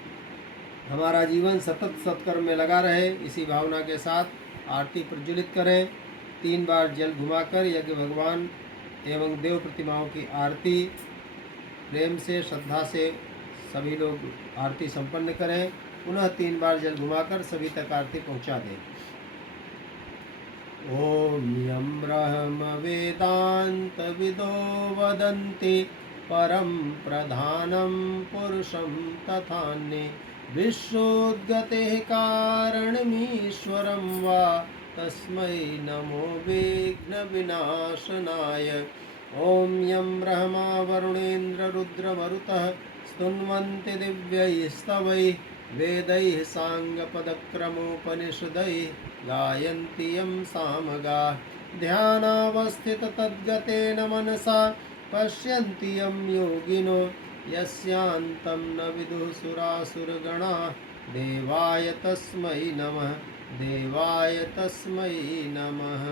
हमारा जीवन सतत सत्कर्म में लगा रहे, इसी भावना के साथ आरती प्रज्वलित करें। 3 बार जल घुमाकर यज्ञ भगवान एवं देव प्रतिमाओं की आरती प्रेम से श्रद्धा से सभी लोग आरती संपन्न करें। पुनः 3 बार जल घुमाकर सभी तक आरती पहुंचा दें। ओम यं ब्रह्म वेदांत विदो वदन्ति परम प्रधानं पुरुषं तथान्ये विश्वोद्गतेः कारणमीश्वरं वा तस्मै नमो विघ्न विनाशनाय। ओम यं ब्रह्मा वरुणेन्द्र रुद्रमरुतः स्तुन्वन्ति दिव्यैस्तवैः वेदैः साङ्गपदक्रमोपनिषदैः गायन्ति यं सामगाः। ध्यानावस्थिततद्गतेन मनसा पश्यन्ति यं योगिनो यस्यान्तं न विदुः सुरासुरगणाः देवाय तस्मै नमः देवाय तस्मै नमः।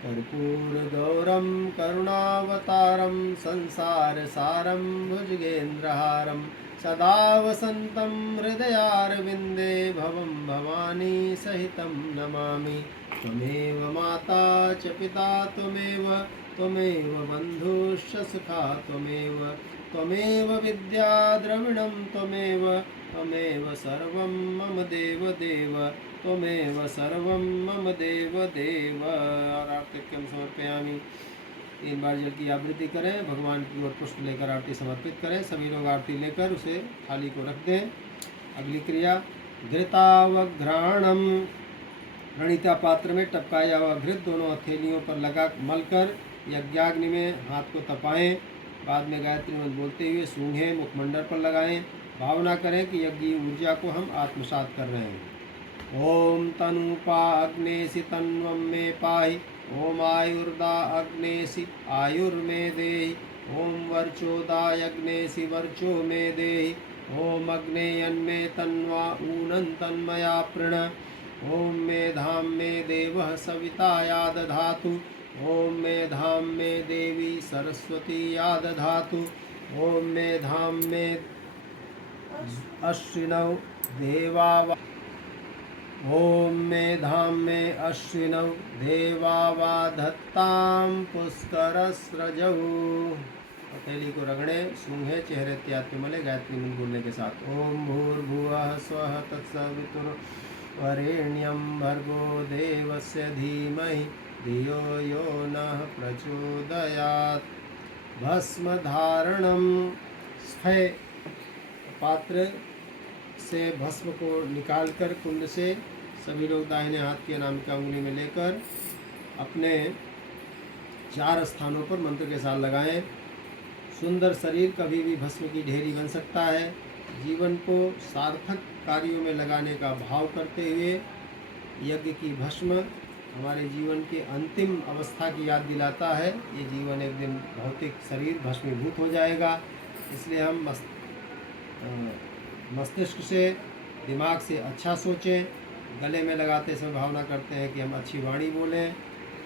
कर्पूरगौरं करुणावतारं संसारसारं भुजगेन्द्रहारं सदा वसन्तं हृदयारविन्दे भवं भवानी सहितं नमामि। त्वमेव माता च पिता त्वमेव बन्धुश्च सखा त्वमेव विद्या द्रविणं त्वमेव सर्वं मम देवदेव त्वमेव सर्वं मम देवदेव। और आर्तिक्यं समर्पयामि। 3 बार जल की आवृत्ति करें, भगवान की ओर पुष्प लेकर आरती समर्पित करें। सभी लोग आरती लेकर उसे थाली को रख दें। अगली क्रिया घृतावघ्राणम। प्रणीता पात्र में टपकाया हुआ घृत दोनों हथेलियों पर लगा मलकर यज्ञाग्नि में हाथ को तपाएं। बाद में गायत्री मंत्र बोलते हुए सूंघें, मुखमंडल पर लगाएं। भावना करें कि यज्ञ ऊर्जा को हम आत्मसात कर रहे हैं। ओम तनूपा अग्नेसि तन्वं मे पाहि। ओम आयुर्दा अग्नेसि आयुर्मे देहि। ओम वर्चोदाय अग्नेसि वर्चो मे देहि। ओम अग्नेयन्मे तन्वा ऊनं तन्मया प्रण। ओम मेधां मे देवः सविता या दधातु। ओम मेधां मे देवी सरस्वती या दधातु। ओम मेधां मे अश्विनौ देवा। ओम मेधां मे अश्विनौ देवा वा धत्तां पुष्करस्रजौ। हथेली को रगड़े, सूंघे, चेहरे इत्यादि पे मले गायत्री मंत्र बोलने के साथ। ओम भूर्भुवः स्वः तत्सवितुर्वरेण्यं भर्गो देवस्य धीमहि धियो यो नः प्रचोदयात्। भस्म धारणम। स्फे पात्र से भस्म को निकालकर कुंड से सभी लोग दाहिने हाथ की अनामिका उंगली में लेकर अपने 4 स्थानों पर मंत्र के साथ लगाएं। सुंदर शरीर कभी भी भस्म की ढेरी बन सकता है। जीवन को सार्थक कार्यों में लगाने का भाव करते हुए यज्ञ की भस्म हमारे जीवन के अंतिम अवस्था की याद दिलाता है। ये जीवन एक दिन भौतिक शरीर भस्मीभूत हो जाएगा, इसलिए हम मस्तिष्क से, दिमाग से अच्छा सोचें। गले में लगाते समय भावना करते हैं कि हम अच्छी वाणी बोलें।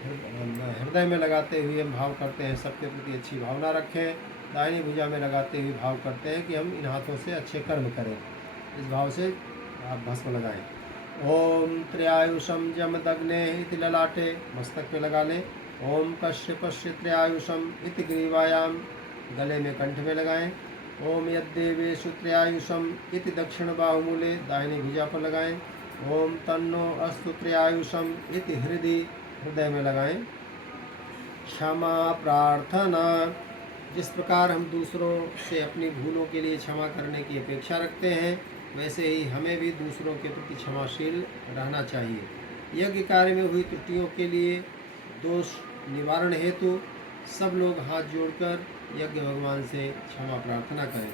हृदय में लगाते हुए हम भाव करते हैं सबके प्रति अच्छी भावना रखें। दाहिनी भुजा में लगाते हुए भाव करते हैं कि हम इन हाथों से अच्छे कर्म करें। इस भाव से आप भस्म लगाएं। ओम त्र्यायुषम जमदग्ने इति ललाटे, मस्तक पे लगा लें। ओम कश्यपस्य त्र्यायुषम इति ग्रीवायाम, गले में कंठ में लगाएं। ओम यद्देवेषु त्र्यायुषम इति दक्षिण बाहुमूले, दाहिनी भुजा पर लगाएं। ओम तन्नो अस्तु त्र्यायुषम इति हृदय में लगाएं। क्षमा प्रार्थना। जिस प्रकार हम दूसरों से अपनी भूलों के लिए क्षमा करने की अपेक्षा रखते हैं, वैसे ही हमें भी दूसरों के प्रति क्षमाशील रहना चाहिए। यज्ञ कार्य में हुई त्रुटियों के लिए दोष निवारण हेतु सब लोग हाथ जोड़कर यज्ञ भगवान से क्षमा प्रार्थना करें।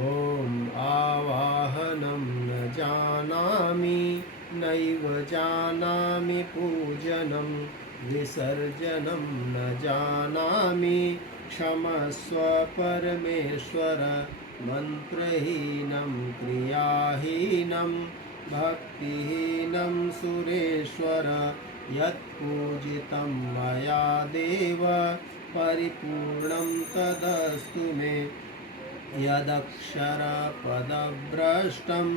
ओम आवाहनम न जानामि नैव जानामि पूजनम विसर्जनम न जानामि क्षमस्व परमेश्वर मंत्रहीनं क्रियाहीनं भक्तिहीनं सुरेश्वर यत्पूजितं मया देव परिपूर्णं तदस्तु मे यदक्षरपदभ्रष्टं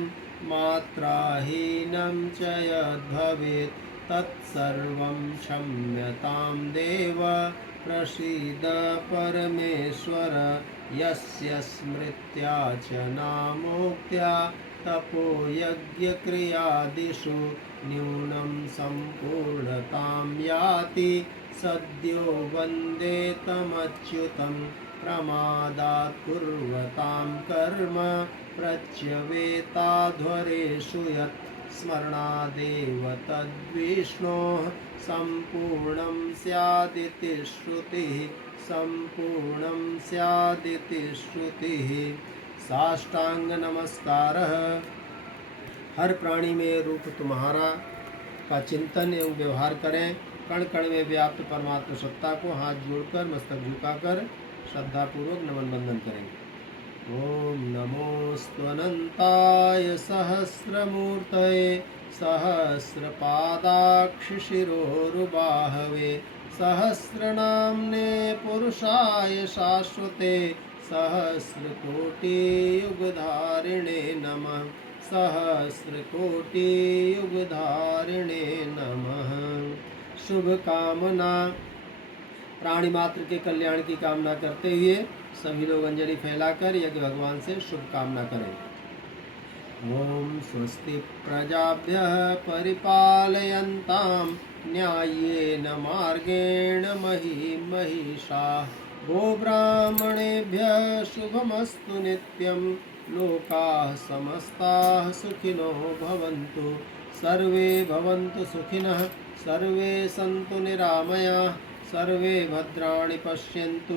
मात्राहीनं च यद्भवेत् तत्सर्वं क्षम्यतां देव प्रसीद परमेश्वर यस्य स्मृत्या च नामोक्त्या तपोयज्ञक्रियादिषु न्यूनं सम्पूर्णतां याति सद्यो वन्दे तमच्युतं प्रमादात् कुर्वतां कर्म प्रच्यवेताध्वरेषु यत् स्मरणादेव तद्विष्णोः सम्पूर्णं स्यादिति श्रुतिः सम्पूर्णं स्यादिति श्रुतिः। साष्टांग नमस्कारः। हर प्राणी में रूप तुम्हारा का चिंतन एवं व्यवहार करें। कण कण में व्याप्त परमात्मा सत्ता को हाथ जोड़कर मस्तक झुकाकर श्रद्धापूर्वक नमन बंदन करें। ओम नमोऽस्त्वनन्ताय सहस्रमूर्तये सहस्रपादाक्षिशिरोरुबाहवे सहस्रनाम्ने पुरुषाय शाश्वते सहस्रकोटियुगधारिणे नमः। सहस्रकोटियुगधारिणे नमः। शुभ कामना। प्राणी मात्र के कल्याण की कामना करते हुए सभी लोग अंजलि फैलाकर यज्ञ भगवान से शुभ कामना करें। ओम स्वस्ति प्रजाभ्यः परिपालयन्तां न्याय्येन मार्गेण महीं महिषाः गोब्राह्मणेभ्यः शुभमस्तु नित्यं लोकाः समस्ताः सुखिनो भवन्तु सर्वे भवन्तु सुखिनः सर्वे सन्तु निरामयाः सर्वे भद्राणि पश्यन्तु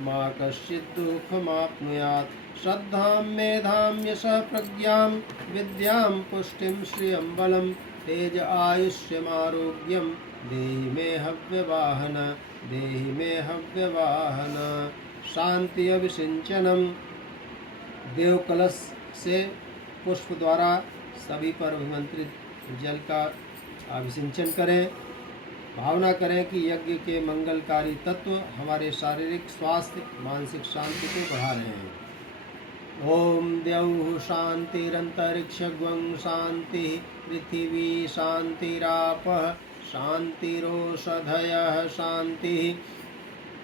मा कश्चित् दुःखमाप्नुयात् श्रद्धां मेधां यशः प्रज्ञां विद्यां पुष्टिं श्रियं बलं तेज आयुष्यमारोग्यं देहि मे हव्यवाहन देहि मे हव्यवाहन। शांति अभिसिंचनम। देव कलश से पुष्प द्वारा सभी पर अभिमंत्रित जल का अभिसिंचन करें। भावना करें कि यज्ञ के मंगलकारी तत्व हमारे शारीरिक स्वास्थ्य मानसिक शांति को बढ़ा रहे हैं। ओम द्यौः शांतिरंतरिक्षं शांति पृथिवी शांतिरापः शांतिरोषधयः शांति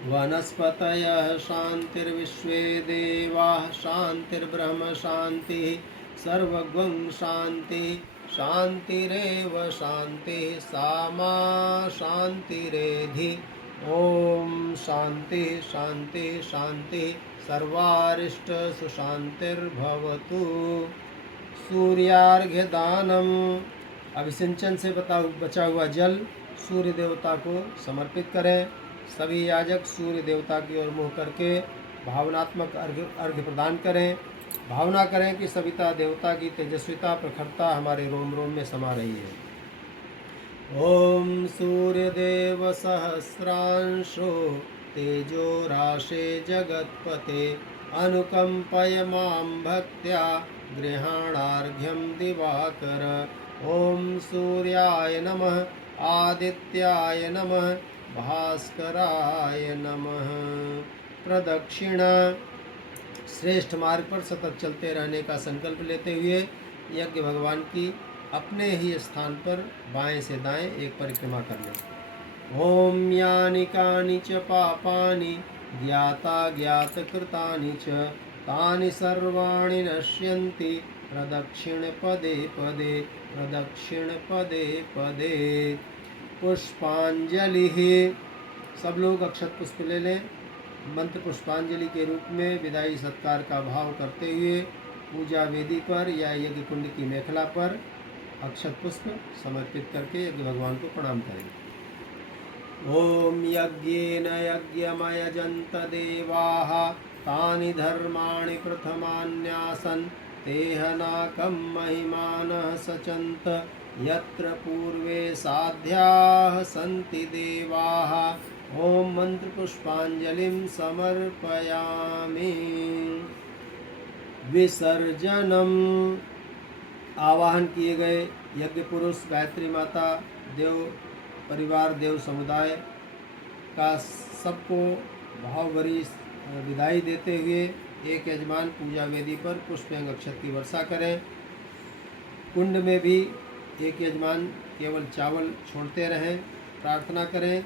वनस्पतयः शांतिर्विश्वे देवाः शांतिर्ब्रह्म शांति सर्वगं शांति शांतिरेव शांति सामा शांतिरेधि। ओम शांति शांति शांति सर्वारिष्ट सुशांतिर्भवतु। सूर्यार्घ्य दानम। अभिसिंचन से बचा हुआ जल सूर्य देवता को समर्पित करें। सभी याजक सूर्य देवता की ओर मुँह करके भावनात्मक अर्घ्य प्रदान करें। भावना करें कि सविता देवता की तेजस्विता प्रखरता हमारे रोम रोम में समा रही है। ओम सूर्यदेव सहस्रांशो तेजो राशे जगत्पते अनुकंपय मां भक्त्या गृहाणार्घ्यं दिवाकर। ओम सूर्याय नमः आदित्याय नमः भास्कराय नमः। प्रदक्षिणा। श्रेष्ठ मार्ग पर सतत चलते रहने का संकल्प लेते हुए यज्ञ भगवान की अपने ही स्थान पर बाएं से दाएं एक परिक्रमा कर लें। ओम यानि कानि च पापानि ज्ञाता ज्ञात कृतानि च तानि सर्वाणि नश्यन्ति प्रदक्षिण पदे पदे प्रदक्षिण पदे पदे। पुष्पांजलि। सब लोग अक्षत पुष्प ले लें। मंत्र पुष्पांजलि के रूप में विदाई सत्कार का भाव करते हुए पूजा वेदी पर या यज्ञ कुंड की मेखला पर अक्षत पुष्प समर्पित करके यज्ञ भगवान को प्रणाम करें। ओम यज्ञेन यज्ञमयजन्त देवाः तानि धर्माणि प्रथमान्यासन् तेहनाकं महिमानः सचन्त यत्र पूर्वे साध्याः सन्ति देवाः। ओम मंत्र पुष्पांजलिं समर्पयामि। विसर्जनम। आवाहन किए गए यज्ञ पुरुष गायत्री माता देव परिवार देव समुदाय का सबको भावभरी विदाई देते हुए एक यजमान पूजा वेदी पर पुष्प एवं अक्षत की वर्षा करें। कुंड में भी एक यजमान केवल चावल छोड़ते रहें। प्रार्थना करें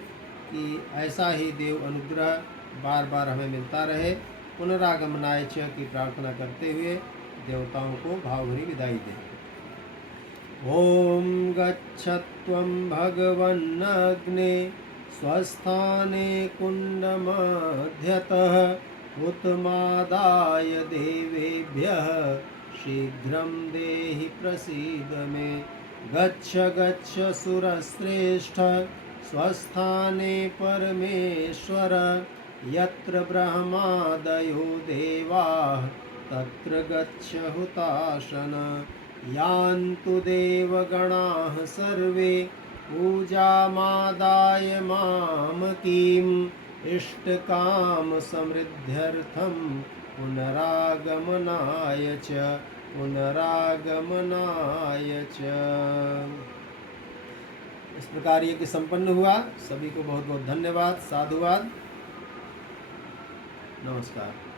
कि ऐसा ही देव अनुग्रह बार बार हमें मिलता रहे। पुनरागमनाय च की प्रार्थना करते हुए देवताओं को भावभरी विदाई दें। ओम गच्छत्वं भगवन्नग्ने स्वस्थाने कुण्डमध्यतः उत्मादाय देवेभ्यः शीघ्रं देहि प्रसीद मे। गच्छ गच्छ सुरश्रेष्ठ स्वस्थाने परमेश्वर यत्र ब्रह्मादयो देवाः तत्र गच्छ हुताशन। यान्तु देवगणाः सर्वे पूजामादाय मामकीम् इष्टकाम समृद्ध्यर्थं पुनरागमनाय च पुनरागमनाय च। इस प्रकार यज्ञ संपन्न हुआ। सभी को बहुत बहुत धन्यवाद। साधुवाद। नमस्कार।